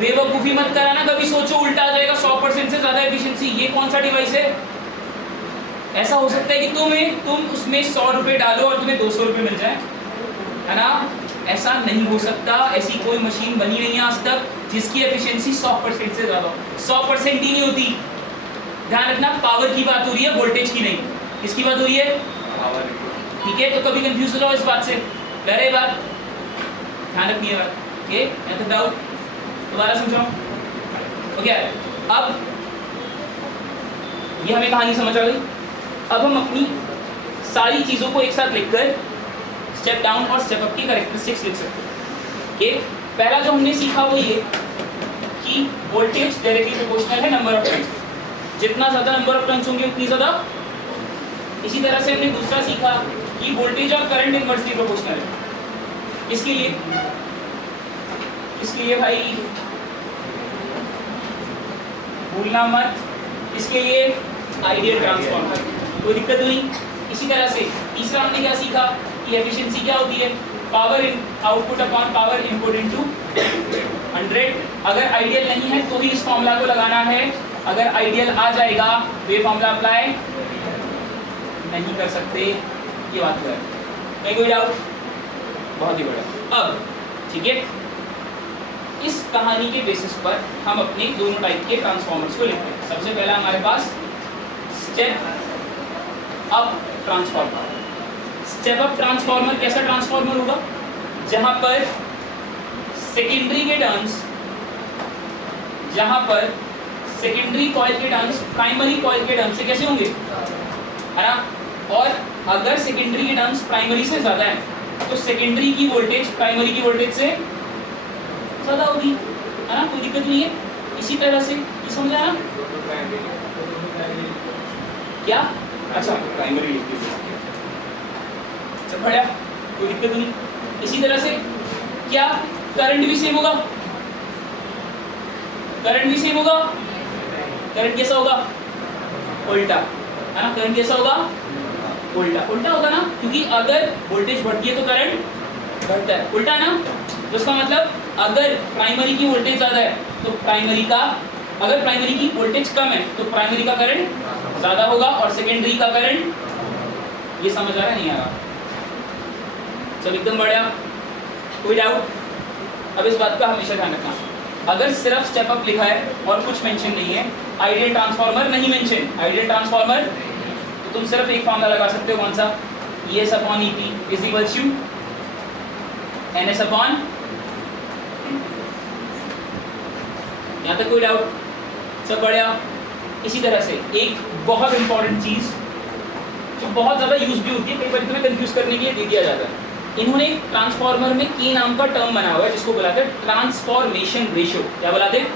बेवकूफी मत कराना, कभी सोचो उल्टा आ जाएगा 100% से ज्यादा एफिशिएंसी। ये कौन सा डिवाइस है? ऐसा हो सकता है कि तुम उसमें 100 रुपए डालो और तुम्हें 200 रुपए मिल जाए, है ना? ऐसा नहीं हो सकता। ऐसी कोई मशीन बनी नहीं है आज तक जिसकी एफिशिएंसी 100% से ज्यादा हो। 100% ही नहीं होती। ध्यान रखना, पावर की बात हो रही है, वोल्टेज की नहीं। किसकी बात हो रही है? पावर। ठीक है, तो कभी कंफ्यूज हो जाओ इस बात से। पहले बात ध्यान रखनी है, ओके? तो डाउट दोबारा समझाओ, ओके? अब ये हमें कहानी समझ आ गई। अब हम अपनी सारी चीज़ों को एक साथ लिखकर स्टेप डाउन और स्टेप अप की कैरेक्टरिस्टिक्स लिख सकते हैं, ओके? पहला जो हमने सीखा वो ये कि वोल्टेज डायरेक्टली प्रोपोर्शनल है नंबर ऑफ टर्न्स। जितना ज़्यादा नंबर ऑफ टर्न्स होंगे उतनी ज़्यादा। इसी तरह से हमने दूसरा सीखा कि वोल्टेज और करंट इनवर्सली प्रोपोर्शनल है। इसके लिए भाई भूलना मत, इसके लिए आइडियल ट्रांसफार्मर, कोई दिक्कत नहीं। इसी तरह से तीसरा हमने क्या सीखा कि एफिशिएंसी क्या होती है? Power in output upon power input into 100। अगर आइडियल नहीं है तो ही इस फॉर्मूला को लगाना है। अगर आइडियल आ जाएगा तो ये फॉर्मूला अप्लाई नहीं कर सकते। ये बात है, नहीं कोई डाउट? बहुत ही बड़ा। अब ठीक है, इस कहानी के बेसिस पर हम अपने दोनों टाइप के ट्रांसफार्मर्स को लिखते हैं। सबसे पहला हमारे पास step up transformer. Step up transformer कैसा ट्रांसफार्मर होगा? जहां पर सेकेंडरी के टर्न्स, जहां पर सेकेंडरी कॉइल के टर्न्स प्राइमरी कॉइल के टर्न्स से कैसे होंगे, है ना? और अगर सेकेंडरी के टर्न्स प्राइमरी से ज्यादा है तो सेकेंडरी की वोल्टेज प्राइमरी की वोल्टेज से ज्यादा होगी, है ना? कोई दिक्कत नहीं है। इसी तरह से ये समझ आया क्या? अच्छा, प्राइमरी लिख दीजिए, चल बढ़िया, कोई दिक्कत नहीं। इसी तरह से क्या करंट भी सेम होगा? करंट भी सेम होगा। करंट कैसा होगा? उल्टा, है ना? करंट कैसा होगा? उल्टा। उल्टा होगा ना, क्योंकि अगर वोल्टेज बढ़ती है तो करंट घटता है, उल्टा है ना? तो इसका मतलब अगर प्राइमरी की वोल्टेज ज़्यादा है तो प्राइमरी का, अगर प्राइमरी की वोल्टेज कम है तो प्राइमरी का करंट ज़्यादा होगा और सेकेंडरी का करंट, ये समझ आ रहा है नहीं आ रहा? सब एकदम बढ़िया, कोई डाउट? अब इस बात का हमेशा ध्यान रखना, अगर सिर्फ स्टेप अप लिखा है और कुछ मेंशन नहीं है, आइडियल ट्रांसफार्मर नहीं मेंशन, आइडियल ट्रांसफार्मर, तो तुम सिर्फ एक फॉर्मूला लगा सकते हो। कौन सा? ES upon EP is equals to NS upon. यहाँ तक कोई डाउट? सब बढ़िया। इसी तरह से एक बहुत इंपॉर्टेंट चीज जो बहुत ज़्यादा यूज भी होती है, कई बार तुम्हें कंफ्यूज करने के लिए दे दिया जाता है। इन्होंने ट्रांसफार्मर में की नाम का टर्म बना हुआ है जिसको बुलाते हैं ट्रांसफॉर्मेशन रेशियो। क्या बुलाते हैं?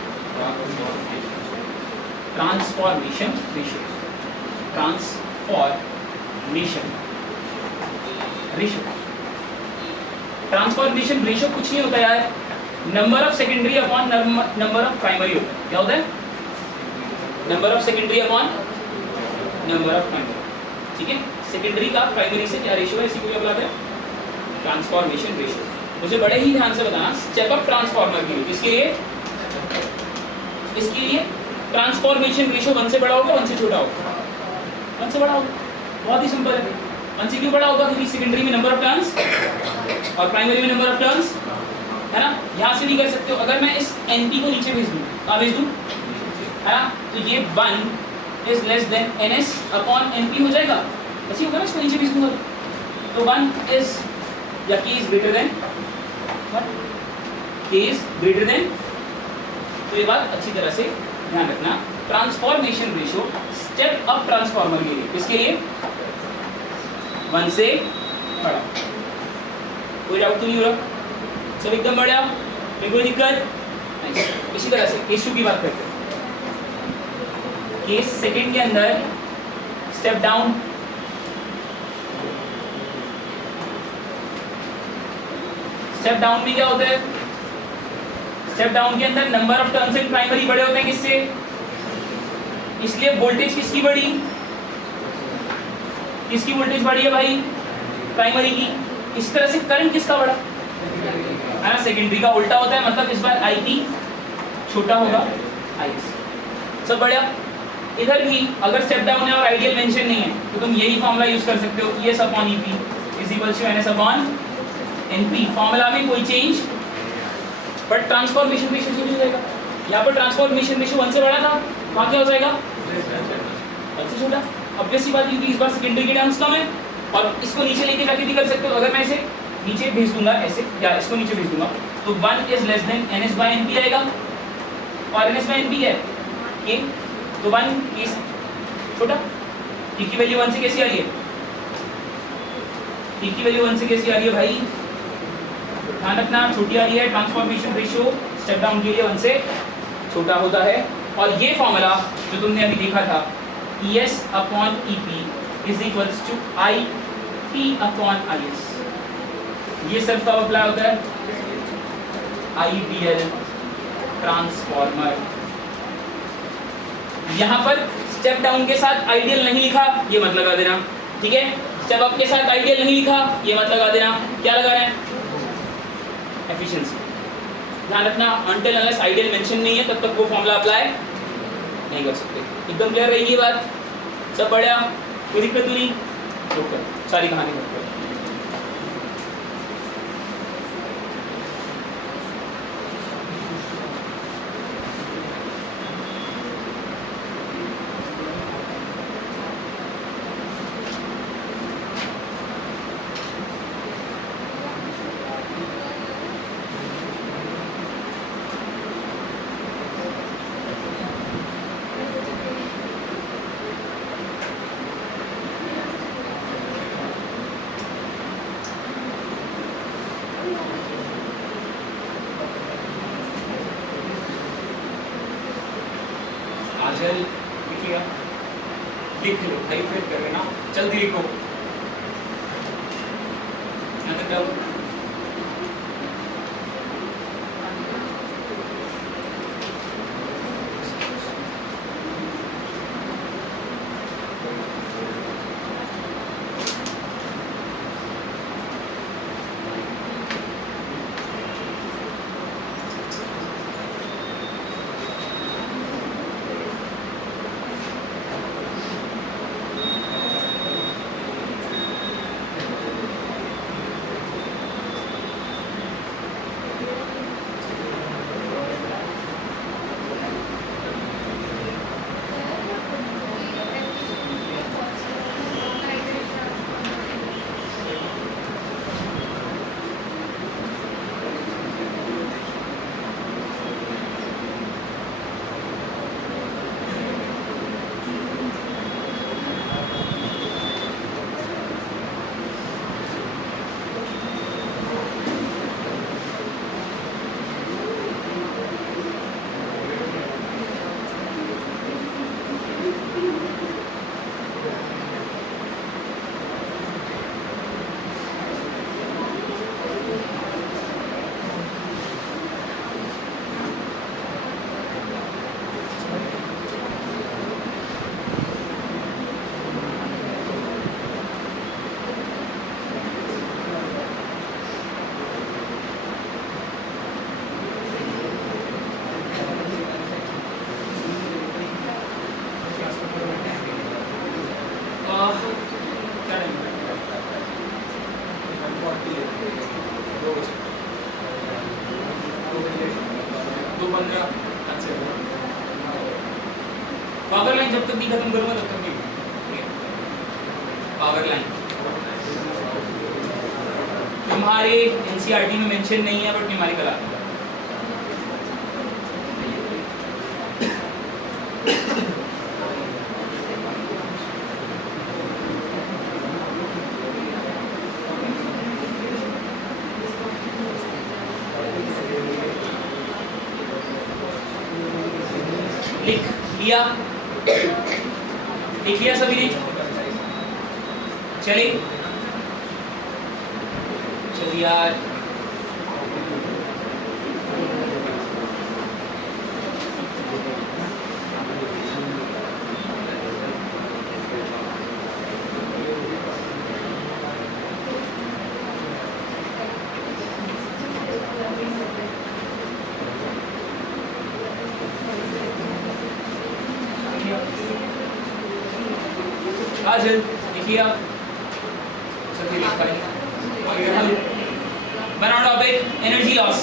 Transformation ratio. Transformation ratio. Transformation ratio कुछ नहीं होता यार, number of secondary upon number of primary होता है। क्या होता है? Number of secondary upon number of primary, ठीक है? सेकेंडरी का प्राइमरी से क्या रेशियो है, इसी को क्या बुलाते हैं? Transformation ratio. मुझे बड़े ही ध्यान से बताना, स्टेप अप ट्रांसफार्मर के लिए, इसके लिए ट्रांसफॉर्मेशन रेशियो 1 से बड़ा होगा 1 से छोटा होगा? 1 से बड़ा होगा। बहुत ही सिंपल है। 1 से क्यों बड़ा होगा? क्योंकि सेकेंडरी में नंबर ऑफ टर्न्स और प्राइमरी में नंबर ऑफ टर्न्स है ना। यहाँ से नहीं कर सकते हो। अगर मैं इस NP को नीचे भेज दूँ, कहाँ भेज दूँ, है ना, तो ये 1 is less than NS upon NP हो जाएगा। ऐसे होगा ना, इसको नीचे भेज दूँगा तो 1 इज या K is greater than 1, K is greater than. तो ये बात अच्छी तरह से ध्यान रखना। Transformation ratio step up transformer के लिए, इसके लिए 1 से बड़ा। कोई डाउट तो नहीं हो रहा? सब एकदम बढ़िया, कोई दिक्कत? इसी तरह से केस 2 की बात करते हैं। केस सेकंड के अंदर स्टेप डाउन, स्टेप डाउन में क्या होता है? स्टेप डाउन के अंदर number of turns in primary बड़े होते हैं किससे? इसलिए वोल्टेज किसकी बढ़ी? किसकी वोल्टेज बढ़ी है भाई? प्राइमरी की। इस तरह से करंट किसका बढ़ा? है ना, सेकेंडरी का उल्टा होता है, मतलब इस बार IP छोटा होगा IS। सब बढ़िया। इधर भी अगर स्टेप डाउन है और आइडियल मेंशन नहीं है तो तुम यही फॉर्मूला यूज कर सकते हो, ES upon EP is equal to NS upon NP। Formula में कोई change, but transformation ratio change हो जाएगा। यहाँ पर ट्रांसफॉर्मेशन रेशियो 1 से बड़ा था, वहाँ क्या हो जाएगा? 1 से छोटा। ऑब्वियस सी बात, क्योंकि इस बार सेकेंडरी के टर्म्स कम है और इसको नीचे लेके जाके भी कर सकते हो। अगर मैं इसे नीचे भेज दूंगा ऐसे, या इसको नीचे भेज दूंगा तो 1 is less than NS by NP आएगा, और NS बाय NP है K, तो 1 इज छोटा। K की वैल्यू 1 से कैसी आ रही है? K की वैल्यू 1 से कैसी आ रही है भाई? ध्यान रखना, छोटी आ रही है। ट्रांसफॉर्मेशन रेशियो स्टेप डाउन के लिए 1 से छोटा होता है। और ये फॉर्मूला जो तुमने अभी देखा था, ES upon EP is equals to IP upon IS, ये सिर्फ कब अप्लाई होता है? Ideal transformer. यहाँ पर स्टेप डाउन के साथ आइडियल नहीं लिखा, ये मत लगा देना, ठीक है। स्टेप अप के साथ आइडियल नहीं लिखा, ये मत लगा देना। क्या लगा रहे हैं? एफिशिएंसी। ध्यान रखना, अनटिल अनलेस आइडियल मेंशन नहीं है तब तक वो फॉर्मूला अप्लाई नहीं कर सकते। एकदम क्लियर रहेगी बात? सब बढ़िया, कोई दिक्कत तो नहीं? ओके, सारी कहानी करते हैं। आजल लिखिएगा, लिख लो, टाइप कर लेना, जल्दी लिखो। यहाँ तक डाउट? 15 अच्छे। पावर लाइन जब तक नहीं खत्म करूंगा तब तक नहीं। पावर लाइन तुम्हारे एनसीईआरटी में मेंशन नहीं है, बट न्यूमेरिकल आता है। लिख लिया सभी ने? चलिए यार, काजल लिखिए आप सभी लिख पाएंगे। बना टॉपिक एनर्जी लॉस।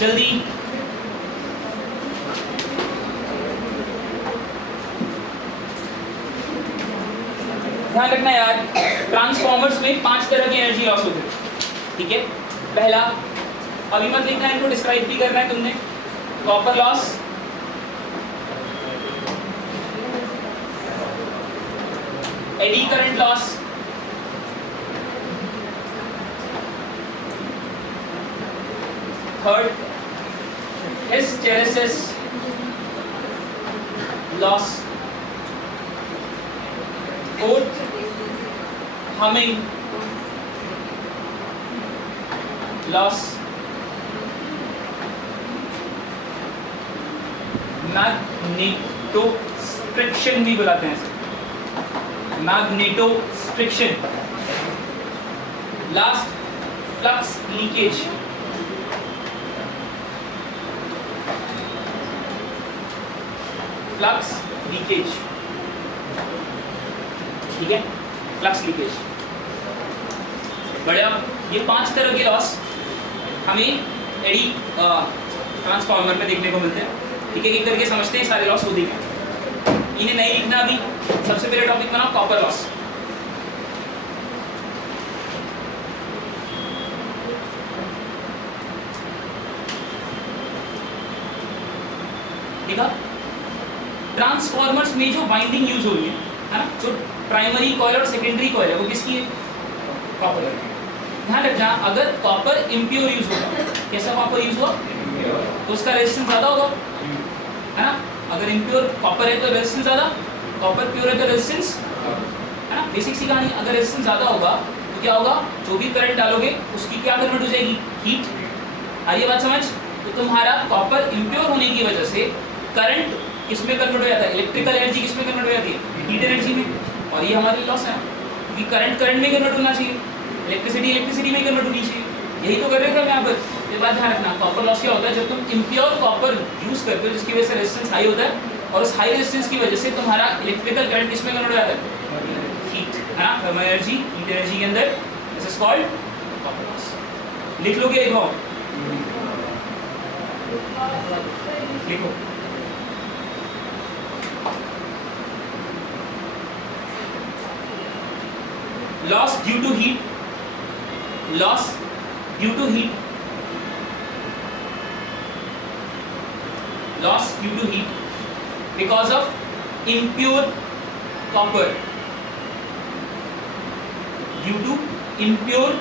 जल्दी ध्यान रखना यार, ट्रांसफॉर्मर्स में 5 तरह की एनर्जी लॉस होती है। ठीक है, पहला अभी मत लिखना, इनको डिस्क्राइब भी करना है तुमने। Copper loss, eddy current loss, third hysteresis loss, fourth humming loss, magnetostriction भी बुलाते हैं इसे, magnetostriction. Last flux leakage, flux leakage. ठीक है, फ्लक्स लीकेज। बढ़िया, ये 5 तरह के लॉस हमें एडी ट्रांसफार्मर में देखने को मिलते हैं। ठीक है, एक करके समझते हैं सारे लॉस होते हैं। इन्हें नहीं लिखना अभी। सबसे पहले टॉपिक बनाओ कॉपर लॉस। ठीक है, ट्रांसफॉर्मर्स में जो वाइंडिंग यूज हो रही है ना, जो प्राइमरी कॉइल और सेकेंडरी कॉइल है, वो किसकी है? कॉपर है। ध्यान रखना, अगर कॉपर इम्प्योर यूज होगा, कैसा कॉपर यूज हुआ, तो उसका रेजिस्टेंस ज्यादा होगा, है ना। अगर इम्प्योर कॉपर है तो रेजिस्टेंस ज्यादा, कॉपर प्योर है तो रेजिस्टेंस, है ना। बेसिक सी कहानी। अगर रेजिस्टेंस ज्यादा होगा तो क्या होगा, जो भी करंट डालोगे उसकी क्या कन्वर्ट हो जाएगी, हीट। आ रही है बात समझ? तो तुम्हारा कॉपर इम्प्योर होने की वजह से करंट किसमें कन्वर्ट हो जाता है, इलेक्ट्रिकल एनर्जी किसमें कन्वर्ट हो जाती है, हीट एनर्जी में। और ये हमारे लॉस है, क्योंकि करंट करंट में कन्वर्ट होना चाहिए, इलेक्ट्रिसिटी इलेक्ट्रिसिटी में कन्वर्ट होनी चाहिए। यही तो कर रहे थे हम यहाँ पर। ये बात ध्यान रखना, कॉपर लॉस क्या होता है, जब तुम इम्प्योर कॉपर यूज करते हो जिसकी वजह से रेजिस्टेंस हाई होता है, और उस हाई रेजिस्टेंस की वजह से तुम्हारा इलेक्ट्रिकल करंट किसमें कन्वर्ट हो जाता है, हीट, है ना, थर्मल एनर्जी, हीट एनर्जी के अंदर। This is called copper loss. लिख लोगे? लिखो लिखो। Loss due to heat, loss due to heat, loss due to heat because of impure copper, due to impure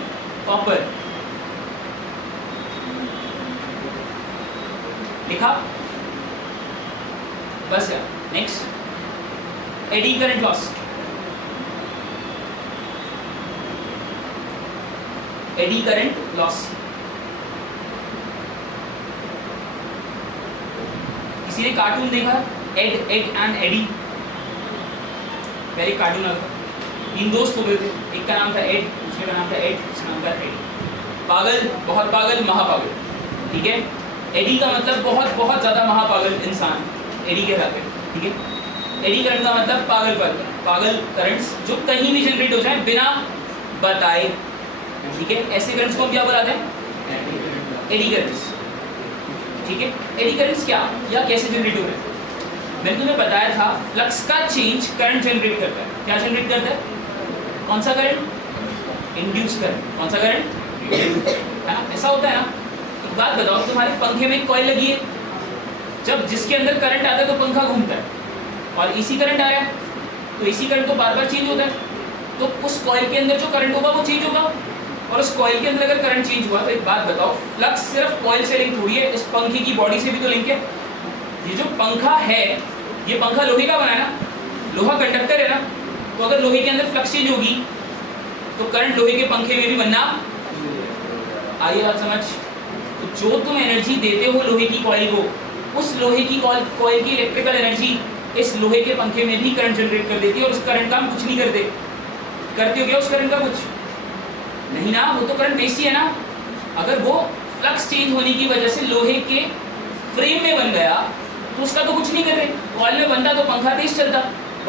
copper। लिखा? बस यार। Next, eddy current loss. Eddy current loss, किसी ने cartoon देखा, एड एंड एडी? पहले cartoon आता, 3 दोस्त हो गए थे, एक का नाम था एड, दूसरे का नाम था एड, दूसरा नाम था एड। पागल, बहुत पागल, महापागल। ठीक है, एडी का मतलब बहुत बहुत ज्यादा महापागल इंसान, एडी कहलाते हैं। ठीक है, एडी करंट का मतलब पागल करंट्स जो कहीं भी जनरेट हो जाए बिना बताए, ठीक है, ऐसे करंट्स को हम क्या बुलाते हैं? Eddy currents. ठीक है, एडी करंट्स क्या या कैसे जनरेट हो रहे हैं? मैंने तुम्हें बताया था फ्लक्स का चेंज करंट जनरेट करता है। क्या जनरेट करता है? कौन सा करंट? Induce current. कौन सा करंट? है ना, ऐसा होता है ना। एक बात बताओ, तुम्हारे पंखे में एक कॉइल लगी है, जब जिसके अंदर करंट आता है तो पंखा घूमता है, और एसी करंट आया तो एसी करंट तो बार बार चेंज होता है, तो उस कॉइल के अंदर जो करंट होगा वो चेंज होगा, और उस कॉइल के अंदर अगर करंट चेंज हुआ तो एक बात बताओ, फ्लक्स सिर्फ कॉइल से लिंक थोड़ी है, इस पंखे की बॉडी से भी तो लिंक है। ये जो पंखा है, ये पंखा लोहे का बना है ना, लोहा कंडक्टर है ना, तो अगर लोहे के अंदर फ्लक्स चेंज होगी तो करंट लोहे के पंखे में भी बनना। आइए बात समझ। तो जो तुम एनर्जी देते हो लोहे की कॉइल को, उस लोहे की कॉइल की इलेक्ट्रिकल एनर्जी इस लोहे के पंखे में भी करंट जनरेट कर देती है, और उस करंट का हम कुछ नहीं करते। करते हो क्या उस करंट का? कुछ नहीं ना, वो तो करंट वेस्ट ही है ना। अगर वो फ्लक्स चेंज होने की वजह से लोहे के फ्रेम में बन गया तो उसका तो कुछ नहीं करते। कॉइल में बनता तो पंखा तेज चलता,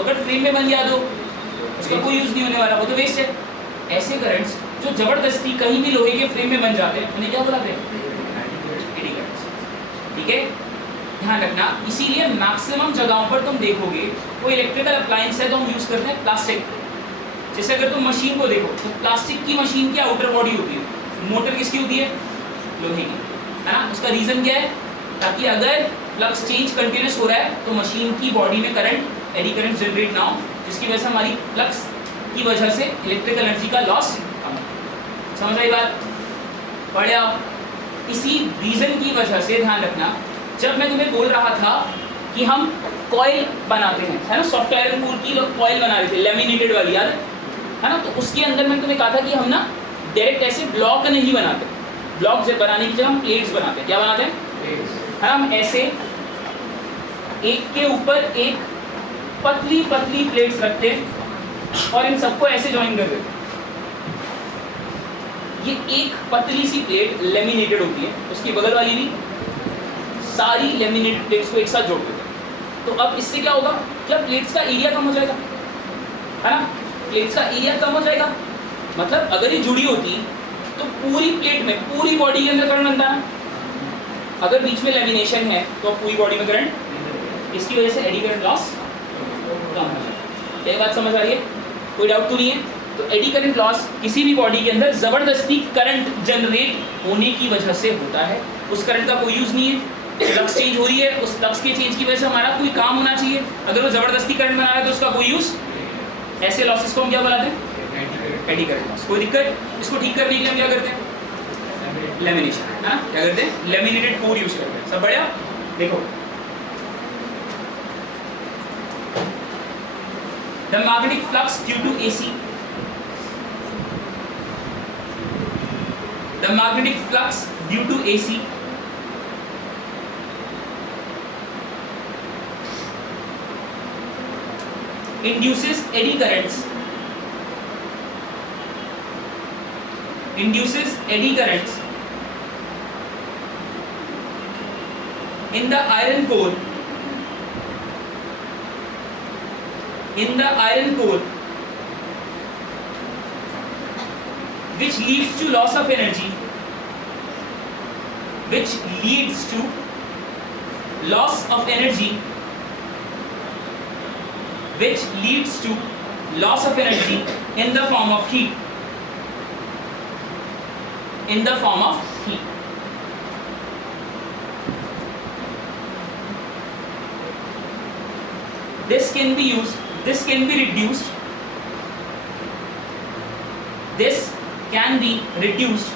अगर फ्रेम में बन गया तो उसका कोई यूज नहीं होने वाला, वो तो वेस्ट है। ऐसे करंट्स जो जबरदस्ती कहीं भी लोहे के फ्रेम में बन जाते हैं उन्हें क्या बुलाते हैं? Eddy currents. ठीक है, ध्यान रखना। इसीलिए मैक्सिमम जगहों पर तुम देखोगे कोई इलेक्ट्रिकल अप्लायंस है तो हम यूज करते हैं प्लास्टिक। जैसे अगर तुम मशीन को देखो तो प्लास्टिक की मशीन की आउटर बॉडी होती है, मोटर किसकी होती है? लोहे की, है ना। उसका रीजन क्या है? ताकि अगर फ्लक्स चेंज कंटिन्यूस हो रहा है तो मशीन की बॉडी में करंट, एडी करंट जनरेट ना हो, जिसकी वजह से हमारी फ्लक्स की वजह से इलेक्ट्रिकल एनर्जी का लॉस कम हो। समझ आई बात? पढ़े आप। इसी रीजन की वजह से ध्यान रखना, जब मैं तुम्हें बोल रहा था कि हम कॉइल बनाते हैं, है ना, सॉफ्ट आयरन कोर की लोग कॉइल बना रहे थे, लेमिनेटेड वाली, याद है ना, तो उसके अंदर मैंने तुम्हें कहा था कि हम ना डायरेक्ट ऐसे ब्लॉक नहीं बनाते, ब्लॉक बनाने की जगह हम प्लेट्स बनाते हैं। क्या बनाते हैं? है ना, हम ऐसे एक के ऊपर एक पतली पतली प्लेट्स रखते हैं और इन सबको ऐसे ज्वाइन कर देते हैं। ये एक पतली सी प्लेट लेमिनेटेड होती है, उसकी बगल वाली भी सारी लेमिनेटेड प्लेट्स को एक साथ जोड़ देते हैं। तो अब इससे क्या होगा? क्या प्लेट्स का एरिया कम हो जाएगा, है ना, प्लेट्स का एरिया कम हो जाएगा। मतलब अगर ये जुड़ी होती तो पूरी प्लेट में, पूरी बॉडी के अंदर करंट बनता है। अगर बीच में लेमिनेशन है तो पूरी बॉडी में करंट, इसकी वजह से एडी करंट लॉस कम हो जाएगा। ये बात समझ आ रही है? कोई डाउट तो नहीं है? तो एडी करंट लॉस किसी भी बॉडी के अंदर जबरदस्ती करंट जनरेट होने की वजह से होता है। उस करंट का कोई यूज नहीं है, फ्लक्स चेंज हो रही है, उस फ्लक्स के चेंज की वजह से हमारा कोई काम होना चाहिए। अगर वो जबरदस्ती करंट बना रहा है तो उसका कोई यूज। ऐसे लॉसेस को हम क्या बुलाते हैं? Eddy current loss. कोई दिक्कत? इसको ठीक करने के लिए हम क्या करते हैं? लेमिनेशन, है ना, क्या करते हैं? लेमिनेटेड कोर यूज करते हैं। सब बढ़िया? देखो, the magnetic flux due to AC, the magnetic flux due to AC induces eddy currents, induces eddy currents in the iron core, in the iron core, which leads to loss of energy, which leads to loss of energy, which leads to loss of energy in the form of heat, in the form of heat. This can be used, this can be reduced, this can be reduced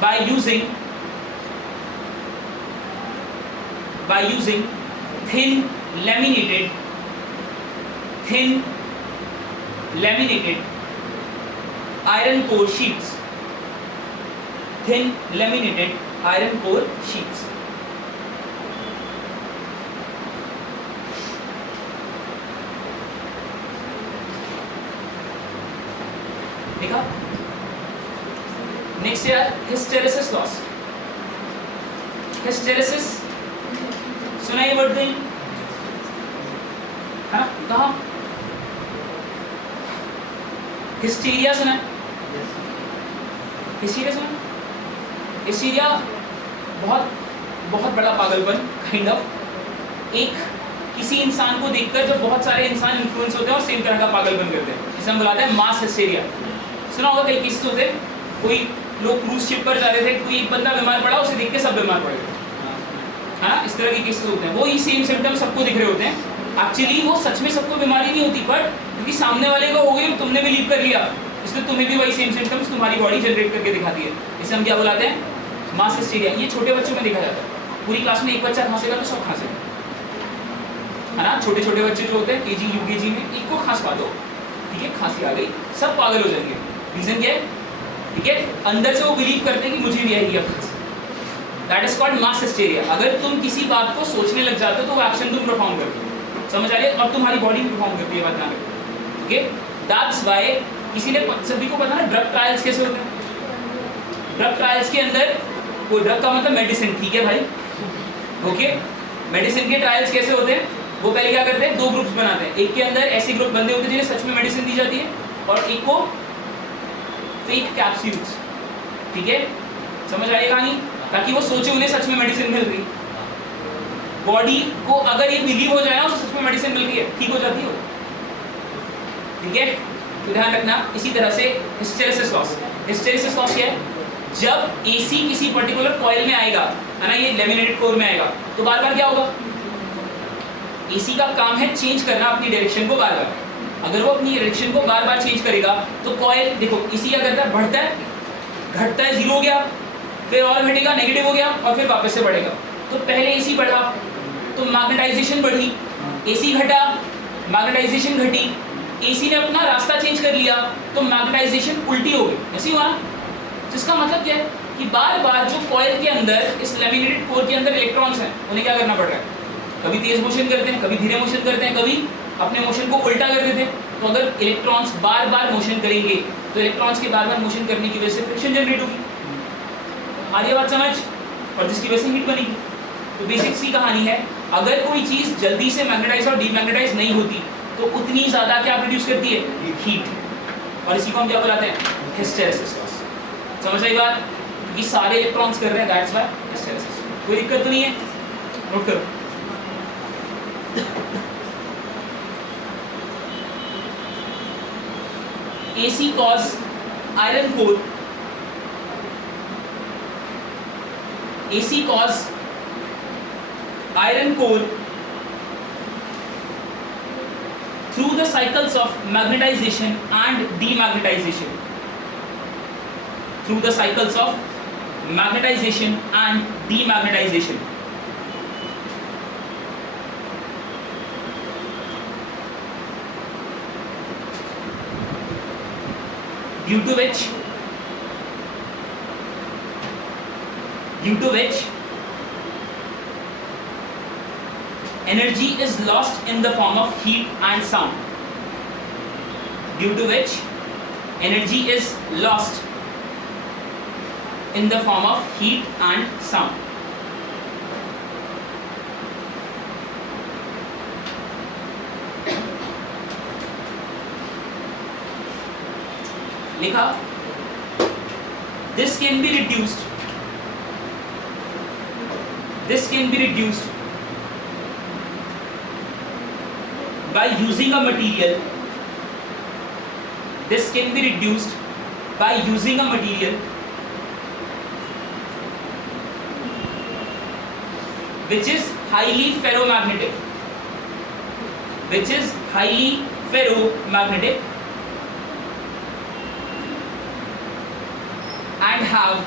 by using thin laminated iron core sheets, thin laminated iron core sheets. देखा? Next है hysteresis loss. Hysteresis सुना ये word नहीं? हाँ, कहाँ? Hysteria सुना? Hysteria सुना? Hysteria बहुत बहुत बड़ा पागलपन काइंड ऑफ। एक किसी इंसान को देखकर जब बहुत सारे इंसान इन्फ्लुएंस होते हैं और सेम तरह का पागलपन करते हैं, जिसे हम बुलाते हैं मास हिस्टीरिया। सुना होगा कई केसेस होते हैं, कोई लोग क्रूज शिप पर जा रहे थे, कोई एक बंदा बीमार पड़ा, उसे देख के सब बीमार पड़ गए, है ना? इस तरह के केसेस होते हैं। वो ही सेम सिम्टम्स सबको दिख रहे होते हैं, एक्चुअली वो सच में सबको बीमारी नहीं होती, बट क्योंकि सामने वाले को हो गई और तुमने बिलीव कर लिया, इसलिए तुम्हें भी वही सेम सिम्टम्स तुम्हारी बॉडी जनरेट करके दिखाती है। इसे हम क्या बुलाते हैं? मास हिस्टीरिया। ये छोटे बच्चों में देखा जाता है। पूरी क्लास में एक बच्चा खांसेगा तो सब खांसेगा, है ना? छोटे छोटे बच्चे जो होते हैं केजी यूकेजी में, एक को खांस पा दो, ठीक है, खांसी आ गई, सब पागल हो जाएंगे। रीजन क्या है? ठीक है, अंदर से वो बिलीव करते हैं कि मुझे भी आएगी अब खांसी। That is called mass hysteria. अगर तुम किसी बात को सोचने लग जाते हो तो वो एक्शन तुम परफॉर्म करते हो, समझ आ रही है? और तुम्हारी बॉडी भी परफॉर्म करती है, बात ध्यान रखो, ठीक है? दैट्स व्हाई किसी ने, सभी को पता ना ड्रग ट्रायल्स कैसे होते हैं? ड्रग ट्रायल्स के अंदर कोई ड्रग का मतलब मेडिसिन, ठीक है भाई, ओके? मेडिसिन के ट्रायल्स कैसे होते हैं? वो पहले क्या करते हैं? दो ग्रुप्स बनाते हैं। एक के अंदर ऐसे ग्रुप बंदे होते हैं जिन्हें सच में मेडिसिन दी जाती है, और एक को फेक कैप्सूल्स, ठीक है? समझ आई कहानी? ताकि वो सोचे उन्हें सच में मेडिसिन मिल रही। बॉडी को अगर ये बिलीव हो जाए ना सच में मेडिसिन मिल रही है, ठीक हो जाती है, ठीक है? तो ध्यान रखना। इसी तरह से हिस्टेरेसिस लॉस। हिस्टेरेसिस लॉस क्या है? जब एसी किसी पर्टिकुलर कॉइल में आएगा, है ना, ये लैमिनेटेड कोर में आएगा, तो बार बार क्या होगा? एसी का काम है चेंज करना अपनी डायरेक्शन को बार बार। अगर वो अपनी डायरेक्शन को बार बार चेंज करेगा तो कॉइल, देखो एसी क्या करता है? बढ़ता है, घटता है, जीरो हो गया, फिर और घटेगा, नेगेटिव हो गया, और फिर वापस से बढ़ेगा। तो पहले एसी बढ़ा तो मैग्नेटाइजेशन बढ़ी, एसी घटा मैग्नेटाइजेशन घटी, एसी ने अपना रास्ता चेंज कर लिया तो मैग्नेटाइजेशन उल्टी हो गई, ऐसी हुआ ना? जिसका मतलब क्या है कि बार बार जो कॉइल के अंदर, इस लैमिनेटेड कोर के अंदर इलेक्ट्रॉन्स हैं, उन्हें क्या करना पड़ रहा है? कभी तेज मोशन करते हैं, कभी धीरे मोशन करते हैं, कभी अपने मोशन को उल्टा कर देते हैं। तो अगर इलेक्ट्रॉन्स बार बार मोशन करेंगे तो इलेक्ट्रॉन्स के बार बार मोशन करने की वजह से फ्रिक्शन जनरेट होगी। आ रही बात समझ? और जिसकी वजह से हीट बनेगी। तो बेसिक सी कहानी है, अगर कोई चीज़ जल्दी से मैग्नेटाइज और डीमैग्नेटाइज नहीं होती तो उतनी ज़्यादा क्या प्रोड्यूस करती है? हीट। और इसी को हम क्या बुलाते हैं? Hysteresis loss. समझ आई बात? क्योंकि सारे इलेक्ट्रॉन्स कर रहे हैं, दैट्स व्हाई हिस्टेरेसिस। कोई दिक्कत तो नहीं है? नोट करो। AC cause iron core, AC cause iron core through the cycles of magnetization and demagnetization, through the cycles of magnetization and demagnetization. Due to which energy is lost in the form of heat and sound. Due to which energy is lost in the form of heat and sound. लिखा, this can be reduced by using a material, this can be reduced by using a material which is highly ferromagnetic and have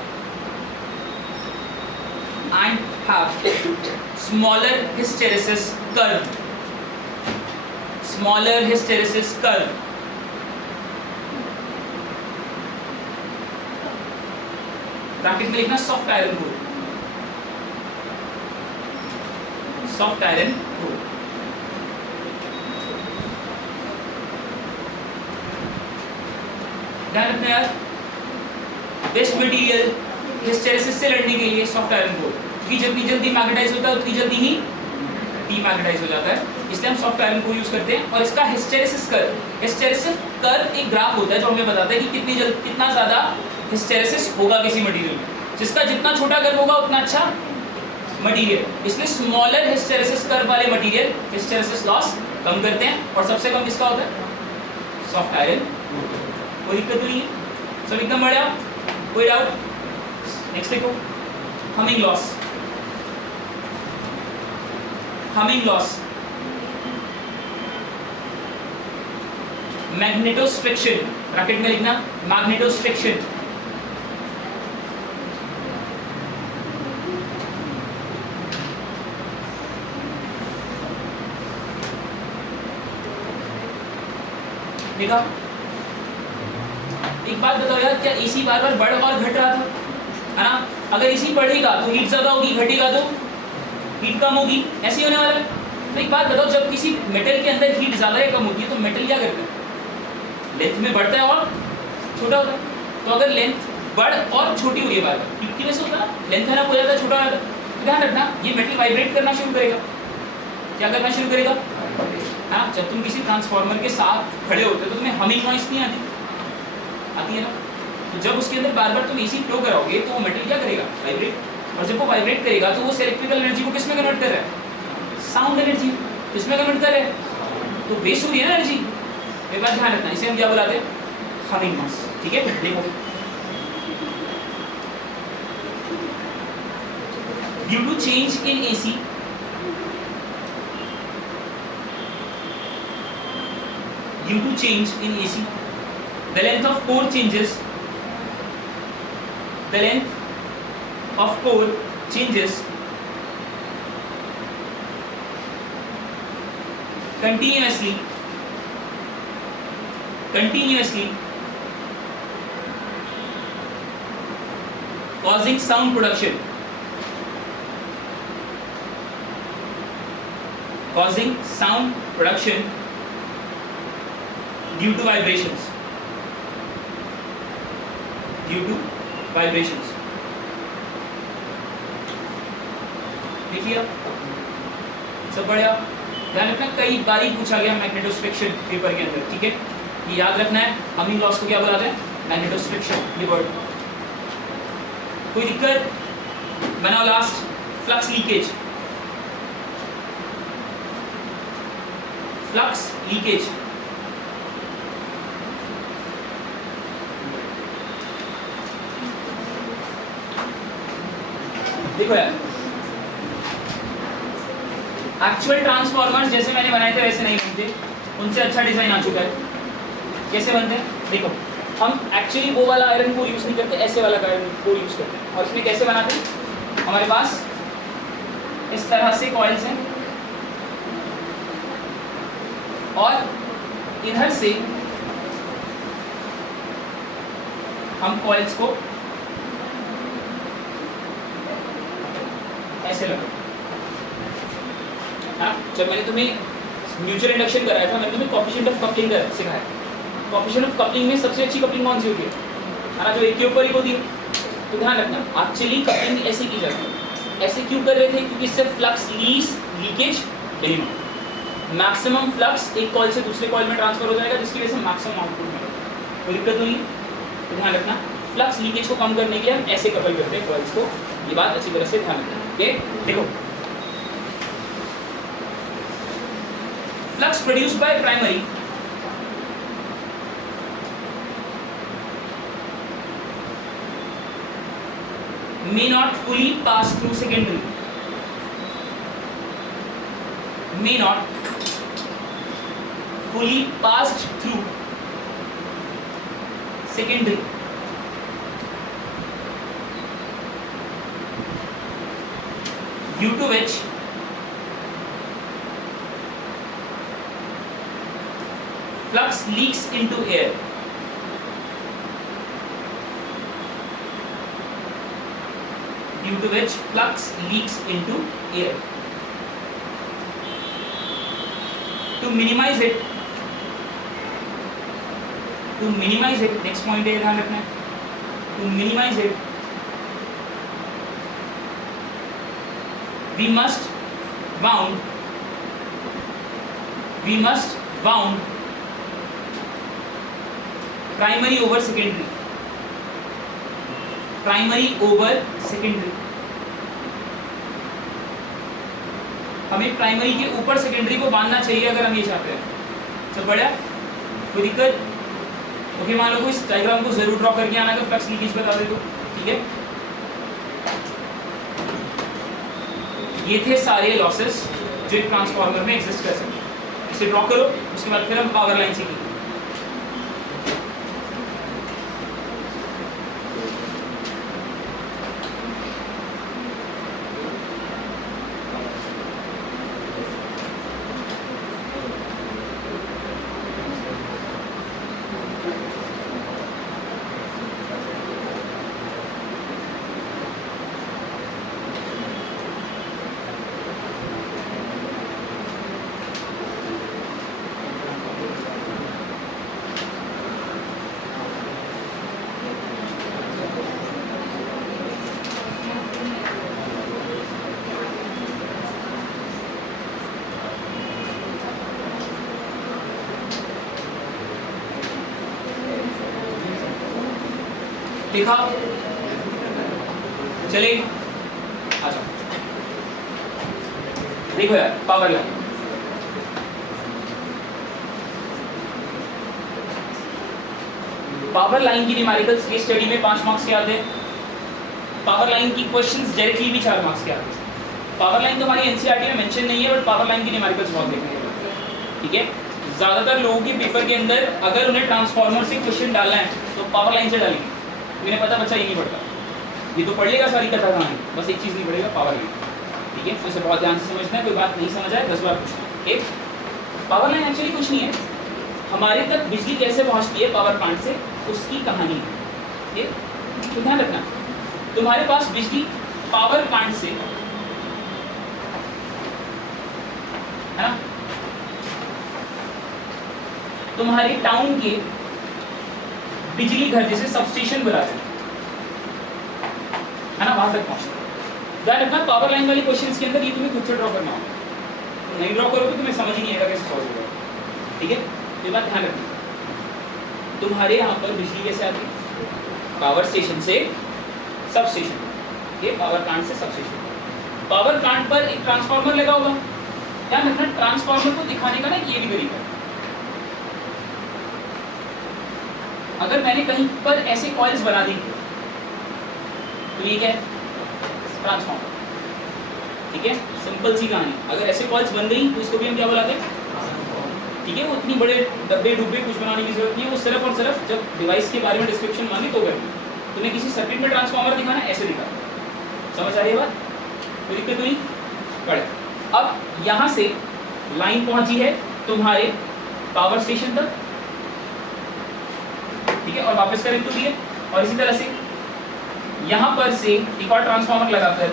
smaller hysteresis curve, bracket में लिखना soft iron core, soft iron core. ध्यान रखना यार, best material hysteresis से लड़ने के लिए soft iron core, क्योंकि जितनी जल्दी मैग्नेटाइज होता है उतनी जल्दी ही डीमैग्नेटाइज हो जाता है, इसलिए हम सॉफ्ट आयरन को यूज करते हैं। और इसका हिस्टेरेसिस कर्व एक ग्राफ होता है जो हमें बताता है कि कितना ज़्यादा हिस्टेरेसिस होगा किसी मटेरियल में। जिसका जितना छोटा कर्व होगा उतना अच्छा मटेरियल, इसलिए स्मॉलर हिस्टेरेसिस कर्व वाले मटेरियल हिस्टेरेसिस लॉस कम करते हैं। और सबसे कम किसका होता है? Soft iron. कोई दिक्कत नहीं है, सब एकदम बढ़िया, कोई डाउट? नेक्स्ट देखो, humming loss. Humming loss, magnetostriction, bracket में लिखना मैग्नेटोस्ट्रिक्शन। देखा? एक बात बताओ यार, क्या एसी बार बार बढ़ और घट रहा था, है ना? अगर एसी बढ़ेगा तो हीट ज्यादा होगी, घटेगा तो हीट कम होगी, ऐसे ही होने वाला है। तो एक बात बताओ, जब किसी मेटल के अंदर हीट ज्यादा या कम होती है तो मेटल क्या करता है? लेंथ में बढ़ता है और छोटा होता है। तो अगर लेंथ बढ़ और छोटी हुई है बार बार, हीट की वजह से होता है ना, लेंथ है ना हो जाता है, छोटा हो जाता है। तो ध्यान रखना, ये मेटल वाइब्रेट करना शुरू करेगा। क्या करना शुरू करेगा? हाँ, जब तुम किसी ट्रांसफार्मर के साथ खड़े होते हो तो तुम्हें हमिंग नॉइस नहीं आती है ना? तो जब उसके अंदर बार बार तुम एसी फ्लो कराओगे तो वो मेटल क्या करेगा? वाइब्रेट। और जब वो वाइब्रेट करेगा तो वो इलेक्ट्रिकल एनर्जी को किस में कन्वर्ट कर रहा है? Sound energy. किसमें कन्वर्ट कर रहा है? तो वेस्ट हो रही है ना एनर्जी। एक बात ध्यान रखना, इसे हम क्या बुलाते हैं? Humming noise. ठीक है, देखो, due to change in AC, due to change in AC, the length of core changes. The length of core changes continuously, causing sound production. Causing sound production due to vibrations. Due to vibrations. देखिए सब बढ़िया, ध्यान रखना, कई बार ही पूछा गया magnetostriction paper के अंदर। ठीक है, ये याद रखना है। हमिंग लॉस को क्या बुलाते हैं? मैग्नेटोस्ट्रिक्शन, ये वर्ड। कोई दिक्कत? बनाओ last, flux leakage. Flux leakage देखो यार, एक्चुअल ट्रांसफॉर्मर्स जैसे मैंने बनाए थे वैसे नहीं बनते, उनसे अच्छा डिजाइन आ चुका है। कैसे बनते हैं? देखो, हम एक्चुअली वो वाला आयरन को यूज नहीं करते, ऐसे वाला आयरन को यूज करते हैं। और इसमें कैसे बनाते हैं? हमारे पास इस तरह से कॉइल्स हैं और इधर से हम कॉइल्स को ऐसे लगा। हाँ, जब मैंने तुम्हें म्यूचुअल इंडक्शन कराया था, मैंने तुम्हें कोएफिशिएंट ऑफ कपलिंग का सिखाया। कोएफिशिएंट ऑफ कपलिंग में सबसे अच्छी कपलिंग कौन सी होती है ना? जो एक के ऊपर एक होती है। तो ध्यान रखना, एक्चुअली कपलिंग ऐसे की जाती है। ऐसे क्यों कर रहे थे? क्योंकि इससे flux leakage minimum, maximum flux एक कॉइल से दूसरे कॉइल में ट्रांसफर हो जाएगा, जिसकी वजह से मैक्सिमम आउटपुट मिलेगा। कोई दिक्कत नहीं है? तो ध्यान रखना, फ्लक्स लीकेज को कम करने के लिए हम ऐसे कपल करते हैं कॉइल्स को। ये बात अच्छी तरह से ध्यान रखना। ओके, देखो, flux produced by primary may not fully pass through secondary, may not fully passed through secondary, due to which flux leaks into air. Due to which flux leaks into air. To minimize it, next point है ध्यान रखना है, to minimize it, we must wound we must bound primary over secondary, primary over secondary. हमें primary के ऊपर secondary को बांधना चाहिए अगर हम ये चाहते हैं। सब बढ़िया, कोई दिक्कत? ओके, मान लो इस डायग्राम को जरूर ड्रॉ करके आना अगर फ्लक्स लीकेज बता दे तो, ठीक है। ये थे सारे लॉसेस जो एक ट्रांसफार्मर में एग्जिस्ट कर सकते हैं। इसे ड्रॉ करो, उसके बाद फिर हम पावर लाइन सीखेंगे। देखा? चले, अच्छा देखो यार, पावर लाइन। पावर लाइन की न्यूमेरिकल्स की स्टडी में 5 मार्क्स के आते हैं। पावर लाइन की क्वेश्चंस डायरेक्टली भी 4 मार्क्स के आते हैं। पावर लाइन तो हमारी एनसीईआरटी में मेंशन नहीं है, बट पावर लाइन की न्यूमेरिकल्स बहुत देखने को मिलते हैं, ठीक है। ज्यादातर लोगों के पेपर के अंदर अगर उन्हें ट्रांसफार्मर से क्वेश्चन डालना है तो पावर लाइन से डालेंगे। मुझे पता बच्चा ये नहीं पढ़ता, ये तो पढ़ लेगा सारी कथा कहानी, बस एक चीज़ नहीं पढ़ेगा, पावर लाइन, ठीक है। तो इसे बहुत ध्यान से समझना है, कोई बात नहीं समझ आए 10 बार पूछना। एक पावर लाइन एक्चुअली कुछ नहीं है, हमारे तक बिजली कैसे पहुंचती है पावर प्लांट से उसकी कहानी है। ये तो ध्यान रखना, तुम्हारे पास बिजली पावर प्लांट से है ना, तुम्हारे टाउन के बिजली घर जैसे सबस्टेशन बुलाते हैं, है ना, वहां तक पहुंचता है। ध्यान रखना, पावर लाइन वाले क्वेश्चंस के अंदर ये तुम्हें खुद से ड्रॉ करना होगा, नहीं ड्रॉ करोगे तो तुम्हें समझ ही नहीं आएगा कैसे सॉल्व होगा, ठीक है। ये बात ध्यान रखना। तुम्हारे यहाँ पर बिजली कैसे आती है? पावर स्टेशन से सब स्टेशन, ये पावर प्लांट से सब स्टेशन। पावर प्लांट पर एक ट्रांसफार्मर लगा होगा, ध्यान रखना। ट्रांसफार्मर को दिखाने का ना ये भी तरीका है, अगर मैंने कहीं पर ऐसे कॉइल्स बना दी तो ये क्या है? ट्रांसफार्मर, ठीक है। सिंपल सी कहानी, अगर ऐसे कॉइल्स बन गई तो इसको भी हम क्या बुलाते हैं? ठीक है। वो इतनी बड़े डब्बे डुब्बे कुछ बनाने की जरूरत नहीं है, वो सिर्फ और सिर्फ जब डिवाइस के बारे में डिस्क्रिप्शन मांगी तो करनी। तुम्हें किसी सर्किट में ट्रांसफार्मर दिखाना, ऐसे दिखा, समझ आ रही है बात? कोई दिक्कत नहीं? पढ़े। अब यहाँ से लाइन पहुंची है तुम्हारे पावर स्टेशन तक, ठीक है, और वापस कनेक्ट हुई है। और इसी तरह से यहाँ पर से एक और ट्रांसफार्मर लगाकर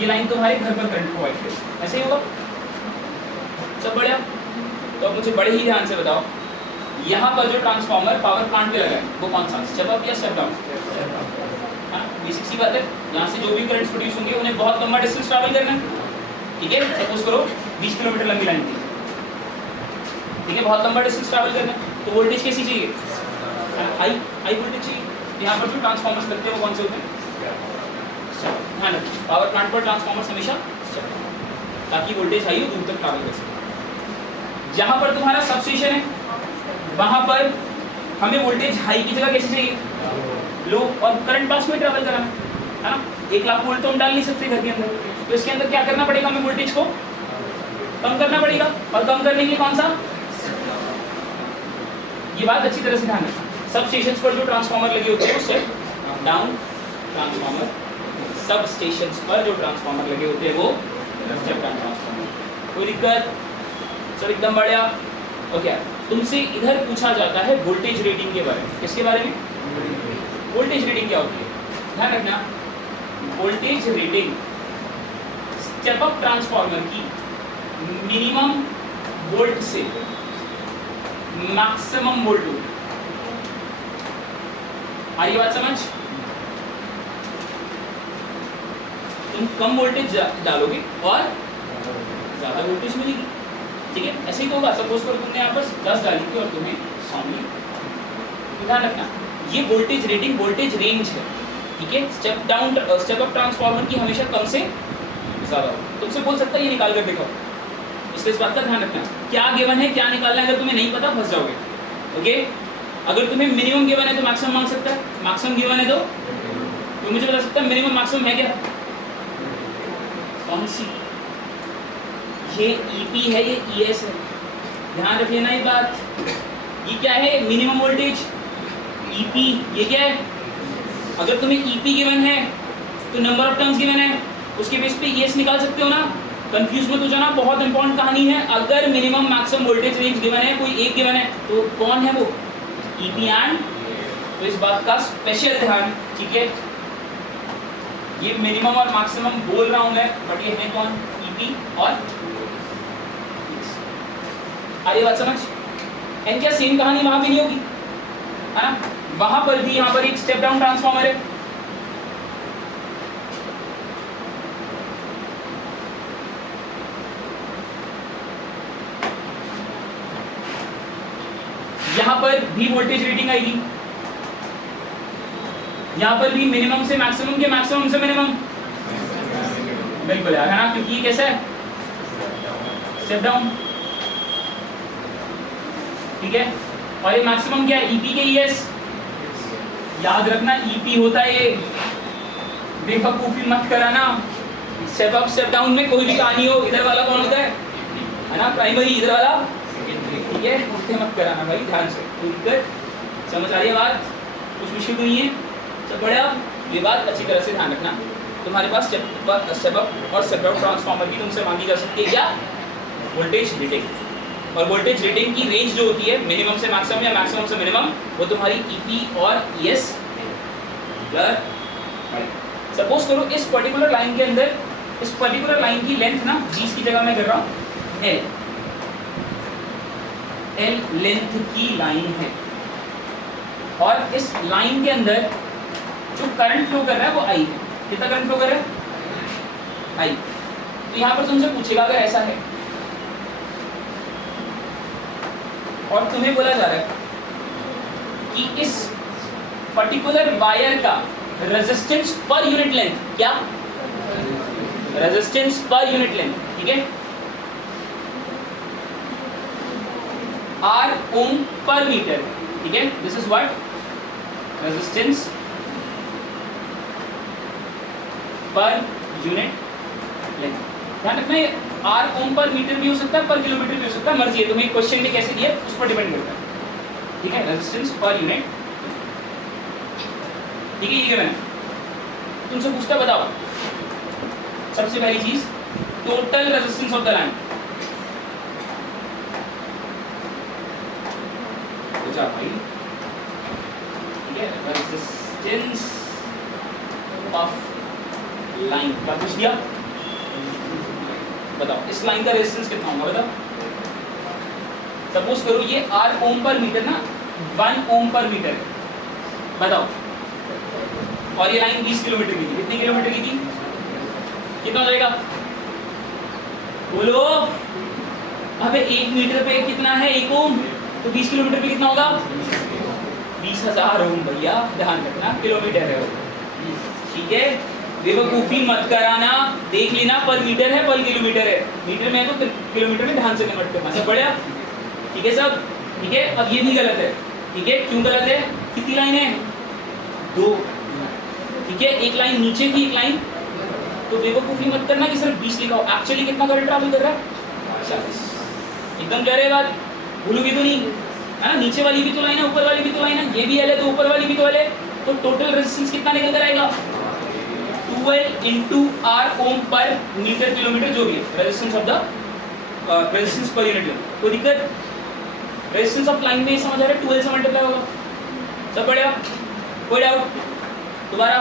ये लाइन तुम्हारे घर पर करंट प्रोवाइड करेगी, ऐसे ही होगा। सब बढ़िया। तो अब मुझे बड़े ही ध्यान से बताओ, यहाँ पर जो ट्रांसफार्मर पावर प्लांट पे लगा है वो कौन सा? स्टेप अप या स्टेप डाउन? हाँ, बेसिक सी बात है। यहाँ से जो भी करंट्स प्रोड्यूस होंगे उन्हें बहुत लंबा डिस्टेंस ट्रैवल करना है, ठीक है। सपोज करो 20 किलोमीटर लंबी लाइन थी, ठीक है, बहुत लंबा डिस्टेंस ट्रैवल करना है, तो वोल्टेज कैसी चाहिए? हाई वोल्टेज चाहिए। यहाँ पर जो ट्रांसफार्मर्स लगते हैं वो कौन से होते हैं? हाँ, पावर प्लांट पर ट्रांसफार्मर्स हमेशा ताकि वोल्टेज हाई हो, दूर तक ट्रैवल कर सके। जहाँ पर तुम्हारा सब स्टेशन है वहाँ पर हमें वोल्टेज हाई की जगह कैसे चाहिए? लो, और करंट पास में ट्रैवल कराना है ना। 1 लाख वोल्ट तो हम डाल नहीं सकते घर के अंदर, तो इसके अंदर क्या करना पड़ेगा? हमें वोल्टेज को कम करना पड़ेगा, और कम करने के लिए कौन सा? ये बात अच्छी तरह से ध्यान रखना। सब स्टेशंस पर जो ट्रांसफार्मर लगे होते हैं वो स्टेप डाउन ट्रांसफार्मर, सब स्टेशंस पर जो ट्रांसफार्मर लगे होते हैं वो स्टेप डाउन ट्रांसफार्मर। कोई दिक्कत? सब एकदम बढ़िया। ओके, तुमसे इधर पूछा जाता है वोल्टेज रेटिंग के बारे में। किसके बारे में? वोल्टेज रेटिंग क्या होती है? ध्यान रखना, voltage rating step up transformer की मिनिमम वोल्ट से मैक्सिमम वोल्ट होगी। आ रही बात समझ? तुम कम वोल्टेज डालोगे और ज़्यादा वोल्टेज मिलेगी। ठीक है, ऐसे ही तो होगा। सपोज करो तुमने यहाँ पर 10 डाली थी और तुम्हें 100 मिली। ध्यान रखना ये वोल्टेज रेटिंग वोल्टेज रेंज है। ठीक है, स्टेप अप ट्रांसफार्मर की हमेशा कम से ज़्यादा हो। तुमसे बोल सकता है ये निकाल कर दिखाओ, इसलिए इस बात का ध्यान रखना क्या गिवन है क्या निकालना है। अगर तुम्हें नहीं पता फंस जाओगे। ओके, अगर तुम्हें मिनिमम गिवन है तो मैक्सिमम मांग सकता है, मैक्सिमम गिवन है तो मुझे बता सकता है मिनिमम मैक्सिमम है क्या, कौन सी? ये ईपी है, ये ईएस है। ध्यान रख लेना ये बात। ये क्या है? Minimum voltage EP. ये क्या है? अगर तुम्हें ईपी गिवन है तो नंबर ऑफ टर्न्स गिवन है, उसके बेस पे ईएस निकाल सकते हो ना। कंफ्यूज मत हो जाना, बहुत इंपॉर्टेंट कहानी है। अगर minimum maximum voltage range given है, कोई एक गिवन है, तो कौन है वो? EP and. तो इस बात का स्पेशल ध्यान। ठीक है, ये मिनिमम और मैक्सिमम बोल रहा हूं मैं, बट ये है कौन? ईपी और अरे बात समझ। एंड क्या सेम कहानी वहां भी नहीं होगी, है ना? वहां पर भी यहाँ पर एक स्टेप डाउन ट्रांसफार्मर है। यहां पर भी वोल्टेज रेटिंग आएगी, यहां पर भी मिनिमम से मैक्सिमम के मैक्सिमम से मिनिमम। बिल्कुल है ना, क्योंकि ये कैसा है? Step down. ठीक है, और ये मैक्सिमम क्या है? ईपी के ईएस। याद रखना ईपी होता है ये, बेवकूफी मत कराना। स्टेप अप स्टेप डाउन में कोई भी कहानी हो, इधर वाला कौन होता है ना? प्राइमरी। इधर वाला, ठीक है, उल्टे मत कराना भाई, ध्यान से। दिक्कत समझ आ रही है बात? कुछ मुश्किल तो नहीं है, सब बढ़िया। ये बात अच्छी तरह से ध्यान रखना। तुम्हारे पास स्टेप अप और स्टेप डाउन ट्रांसफार्मर की तुमसे मांगी जा सकती है क्या? Voltage rating. और वोल्टेज रेटिंग की रेंज जो होती है मिनिमम से मैक्सिमम या मैक्सिमम से मिनिमम, वो तुम्हारी ईपी और ईएस। सपोज करो इस पर्टिकुलर लाइन के अंदर, इस पर्टिकुलर लाइन की लेंथ ना 20 की जगह मैं कर रहा हूँ एल लेंथ की लाइन है, और इस लाइन के अंदर जो करंट फ्लो कर रहा है वो आई है। कितना करंट फ्लो कर रहा है? आई। तो यहां पर तुमसे पूछेगा अगर ऐसा है और तुम्हें बोला जा रहा है कि इस पर्टिकुलर वायर का रेजिस्टेंस पर यूनिट लेंथ, क्या? रेजिस्टेंस पर यूनिट लेंथ, ठीक है, आर ओम पर मीटर। ठीक है, this is what? Resistance per unit length. ध्यान रखना ये आर ओम पर मीटर भी हो सकता है, पर किलोमीटर भी हो सकता है, मर्जी है। तुम्हें क्वेश्चन में कैसे दिया उस पर डिपेंड करता है। ठीक है, रेजिस्टेंस पर यूनिट। ठीक है, ये मैंने तुमसे पूछता, बताओ सबसे पहली चीज total resistance of the line. पूछा भाई, ठीक है, रेजिस्टेंस ऑफ लाइन क्या पूछ दिया? बताओ इस लाइन का रेजिस्टेंस कितना होगा, बताओ। सपोज करो ये आर ओम पर मीटर ना 1 ओम पर मीटर है, बताओ। और ये लाइन 20 किलोमीटर की थी, कितने किलोमीटर की थी? कितना हो जाएगा बोलो? अबे 1 मीटर पे कितना है? 1 ओम, तो 20 किलोमीटर पे कितना होगा? 20,000 ओम भैया, ध्यान रखना किलोमीटर है वो। ठीक है, बेवकूफी मत कराना, देख लेना पर मीटर है पर किलोमीटर है। मीटर में है तो किलोमीटर में ध्यान से कन्वर्ट करना, सब बढ़िया। ठीक है सब, ठीक है। अब ये भी गलत है, ठीक है, क्यों गलत है? कितनी लाइन है? 2। ठीक है, एक लाइन नीचे की, एक लाइन, तो बेवकूफी मत करना कि सिर्फ 20 लिखा हो। एक्चुअली कितना करंट ट्रैवल कर रहा है? 40। एकदम कह रहे बात, भूलोगे तो नहीं, है ना? नीचे वाली भी तो लाइन है, ऊपर वाली भी तो लाइन है, ये भी एल है तो ऊपर वाली भी तो एल है, तो टोटल रेजिस्टेंस कितना निकल कर आएगा? 12 इंटू आर ओम पर मीटर किलोमीटर, जो भी है resistance of the resistance per unit. कोई दिक्कत? रेजिस्टेंस ऑफ लाइन में समझ आ रहा है, 12 से मल्टीप्लाई होगा, सब बढ़िया, कोई डाउट? दोबारा,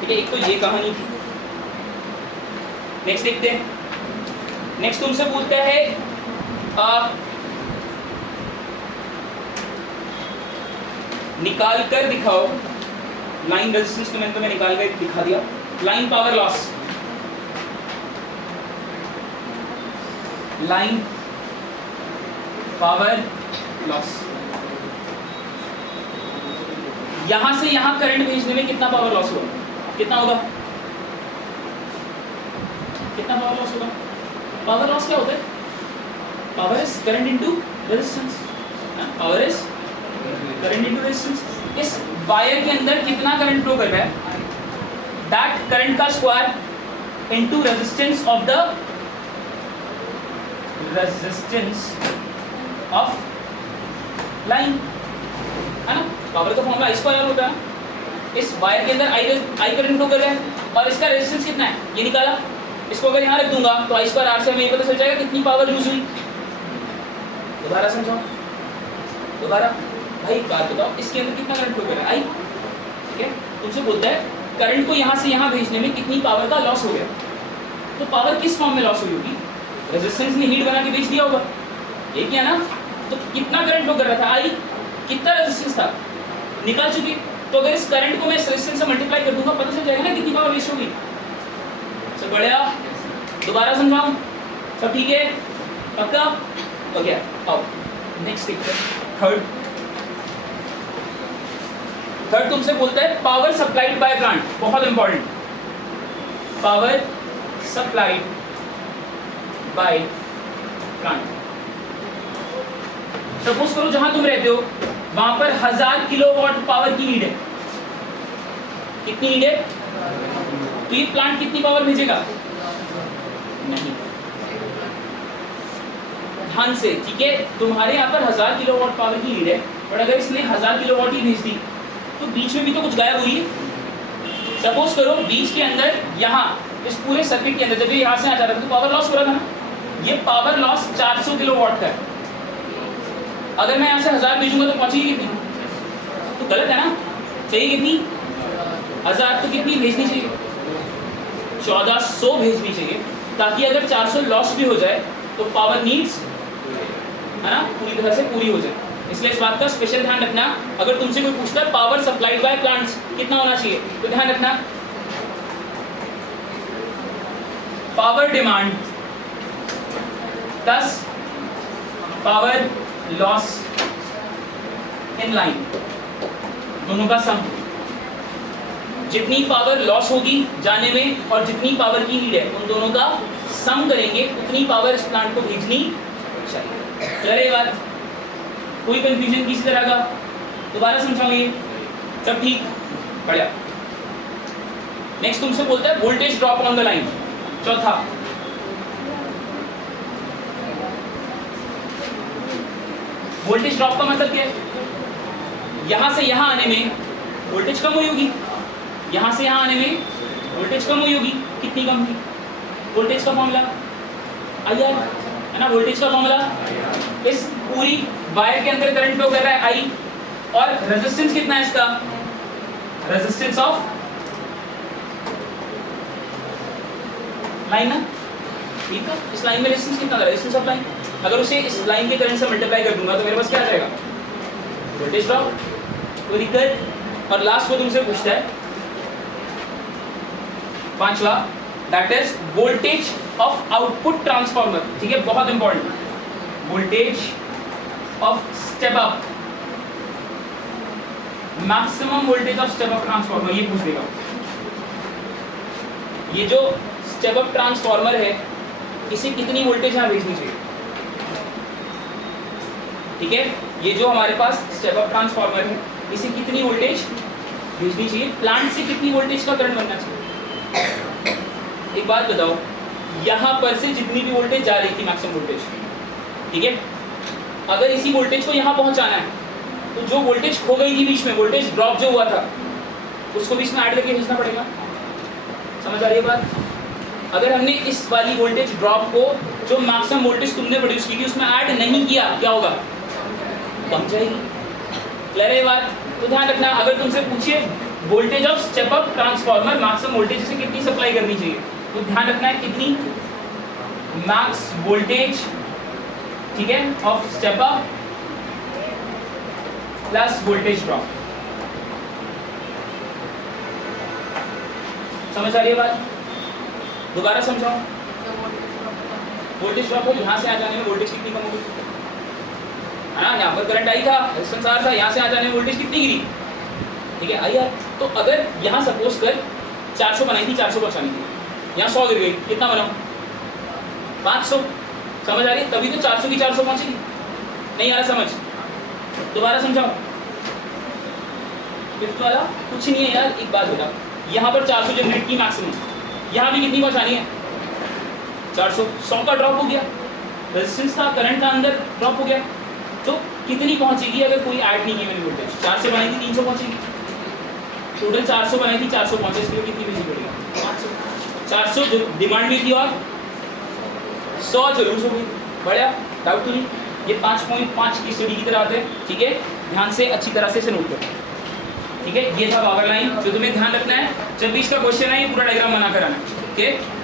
ठीक है, एक तो ये कहानी थी। नेक्स्ट देखते हैं। नेक्स्ट तुमसे पूछता है निकाल कर दिखाओ लाइन रेजिस्टेंस। तो मैंने निकाल कर दिखा दिया। Line power loss, line power loss. यहां से यहां करंट भेजने में कितना पावर लॉस होगा? कितना होगा? कितना पावर लॉस होगा? पावर लॉस क्या होता है? Power is current into resistance. Power is current into resistance. इस वायर के अंदर कितना करंट फ्लो कर रहा है? दैट करंट का square into resistance of the resistance of line, है ना? पावर का फॉर्मूला आई स्क्वायर होता है। इस वायर के अंदर आई करंट फ्लो कर रहा है और इसका रेजिस्टेंस कितना है ये निकाला। इसको अगर यहाँ रख दूंगा तो आई स्क्वायर आर से हमें ये पता चल जाएगा कितनी पावर यूज हुई। दोबारा समझाओ, दोबारा। भाई एक बात बताओ, इसके अंदर कितना करंट फ्लो कर रहा है? आई। ठीक है, तुमसे बोलता है करंट को यहाँ से यहाँ भेजने में कितनी पावर का लॉस हो गया। तो पावर किस फॉर्म में लॉस हुई होगी? रेजिस्टेंस ने हीट बना के भेज दिया होगा, ये किया ना? तो कितना करंट फ्लो कर रहा था? आई। कितना रेजिस्टेंस था? निकाल चुकी। तो अगर इस करंट को मैं इस रेजिस्टेंस से मल्टीप्लाई कर दूंगा पता चल जाएगा ना कितनी पावर वेस्ट होगी। सब बढ़िया, दोबारा समझाऊं? सब ठीक है? पक्का? ओके, आओ नेक्स्ट देखते हैं। थर्ड तुमसे बोलता है पावर सप्लाइड बाय प्लांट। बहुत important, power supplied by plant. Suppose करो जहां तुम रहते हो वहां पर 1000 किलोवाट पावर की नीड है। कितनी नीड है? तो ये प्लांट कितनी पावर भेजेगा? नहीं। ध्यान से, ठीक है? तुम्हारे यहाँ पर 1000 किलोवाट पावर की नीड है, और अगर इसने 1000 किलोवाट ही भेज दी तो बीच में भी तो कुछ गायब हुई है। सपोज करो बीच के अंदर यहाँ इस पूरे सर्किट के अंदर जब ये यहाँ से आ जा रहा था तो पावर लॉस हो रहा था ना। ये पावर लॉस 400 किलोवाट का है। अगर मैं यहाँ से 1000 भेजूंगा तो पहुंचेगी कितनी? तो गलत है ना? चाहिए कितनी? 1000। तो कितनी भेजनी चाहिए? 1400 भेजनी चाहिए, ताकि अगर 400 लॉस भी हो जाए तो पावर नीड्स, है ना, पूरी तरह से पूरी हो जाए। इसलिए इस बात का स्पेशल ध्यान रखना। अगर तुमसे कोई पूछता है पावर सप्लाइड बाय प्लांट्स कितना होना चाहिए, तो ध्यान रखना power demand plus power loss in line, दोनों का सम। जितनी पावर लॉस होगी जाने में और जितनी पावर की नीड है उन दोनों का सम करेंगे, उतनी पावर इस प्लांट को भेजनी चाहिए। क्लियर है बात? कोई कंफ्यूजन किसी तरह का? दोबारा समझाऊंगी, सब ठीक? बढ़िया। नेक्स्ट तुमसे बोलता है voltage drop on the line. चौथा, वोल्टेज ड्रॉप का मतलब क्या है? यहां से यहां आने में वोल्टेज कम हुई होगी, यहां से यहां आने में वोल्टेज कम हुई होगी। कितनी कम हुई? वोल्टेज का फॉर्मूला आई आर, है ना? वोल्टेज का फॉर्मूला, इस पूरी वायर के अंदर करंट फ्लो कर रहा है आई, और रेजिस्टेंस कितना है इसका? रेजिस्टेंस ऑफ लाइन ना, ठीक है? इस लाइन में रेजिस्टेंस कितना था? Resistance of line. अगर उसे इस लाइन के करंट से मल्टीप्लाई कर दूंगा तो मेरे पास क्या आ जाएगा? Voltage drop. कोई दिक्कत? और लास्ट को तुमसे पूछता है पांचवा, that is voltage of output transformer. ठीक है, बहुत important. Voltage of step up, maximum voltage of step up transformer, ये पूछ देगा। ये जो स्टेप अप ट्रांसफार्मर है इसे कितनी वोल्टेज यहां भेजनी चाहिए? ठीक है, ये जो हमारे पास स्टेप अप ट्रांसफार्मर है इसे कितनी वोल्टेज भेजनी चाहिए? प्लांट से कितनी वोल्टेज का करंट बनना चाहिए? एक बात बताओ, यहां पर से जितनी भी वोल्टेज जा रही थी मैक्सिमम वोल्टेज, ठीक है, अगर इसी वोल्टेज को यहां पहुंचाना है तो जो वोल्टेज खो गई थी बीच में, वोल्टेज ड्रॉप जो हुआ था, उसको बीच में ऐड करके भेजना पड़ेगा। समझ आ रही है बात? अगर हमने इस वाली वोल्टेज ड्रॉप को जो मैक्सिमम वोल्टेज तुमने प्रोड्यूस की थी उसमें ऐड नहीं किया, क्या होगा? कम जाएगी। क्लियर है बात? तो ध्यान रखना, अगर तुमसे पूछिए voltage of step up transformer, maximum voltage से कितनी सप्लाई करनी चाहिए, तो ध्यान रखना है कितनी? मैक्स वोल्टेज, ठीक है, of step up plus voltage drop. समझ आ रही है बात? दोबारा समझाओ। वोल्टेज ड्रॉप हो, यहाँ से आ जाने में वोल्टेज कितनी कम होगी, है ना। यहाँ पर करंट आई था, रेजिस्टेंस आर था, यहाँ से आ जाने में वोल्टेज कितनी गिरी, ठीक है, आई आर। तो अगर यहाँ सपोज कर 400 बनाई थी, 400 पहुँचानी थी, यहाँ 100 गिर गई, कितना बना, 500। समझ आ रही है, तभी तो 400 की 400 पहुँचेगी। नहीं आ रहा समझ, दोबारा समझाऊँ। फिफ्थ वाला कुछ नहीं है यार, एक बात बता, यहाँ पर 400 जनरेट की मैक्सिमम, यहाँ भी कितनी पहुँचानी है, 400। 100 का ड्रॉप हो गया, रेजिस्टेंस था, करंट था अंदर, ड्रॉप हो गया, तो कितनी पहुँचेगी अगर कोई ऐड नहीं की मैंने वोल्टेज, 400 बनाई थी 300 पहुँचेगी, टोटल 400 बनाई थी 400 पहुँचे, इसके लिए कितनी बिजली पड़ेगी, 400 जो डिमांड भी थी, और 100 जरूर हो गई। बढ़िया, डाउट तो नहीं। ये 5.5 की स्टडी की तरह आते हैं, ठीक है, ध्यान से अच्छी तरह से इसे नोट करो, ठीक है। ये था पावर लाइन, जो तुम्हें ध्यान रखना है, जब भी इसका क्वेश्चन आए पूरा डायग्राम बना कर आना, ठीक है।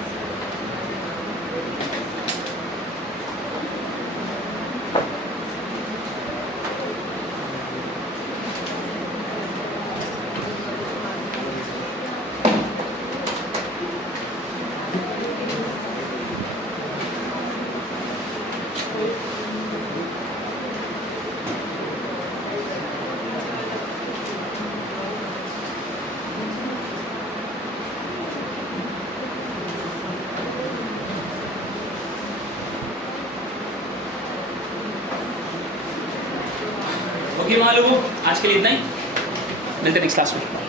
ओके, मान लो आज के लिए इतना ही, मिलते हैं नेक्स्ट क्लास में।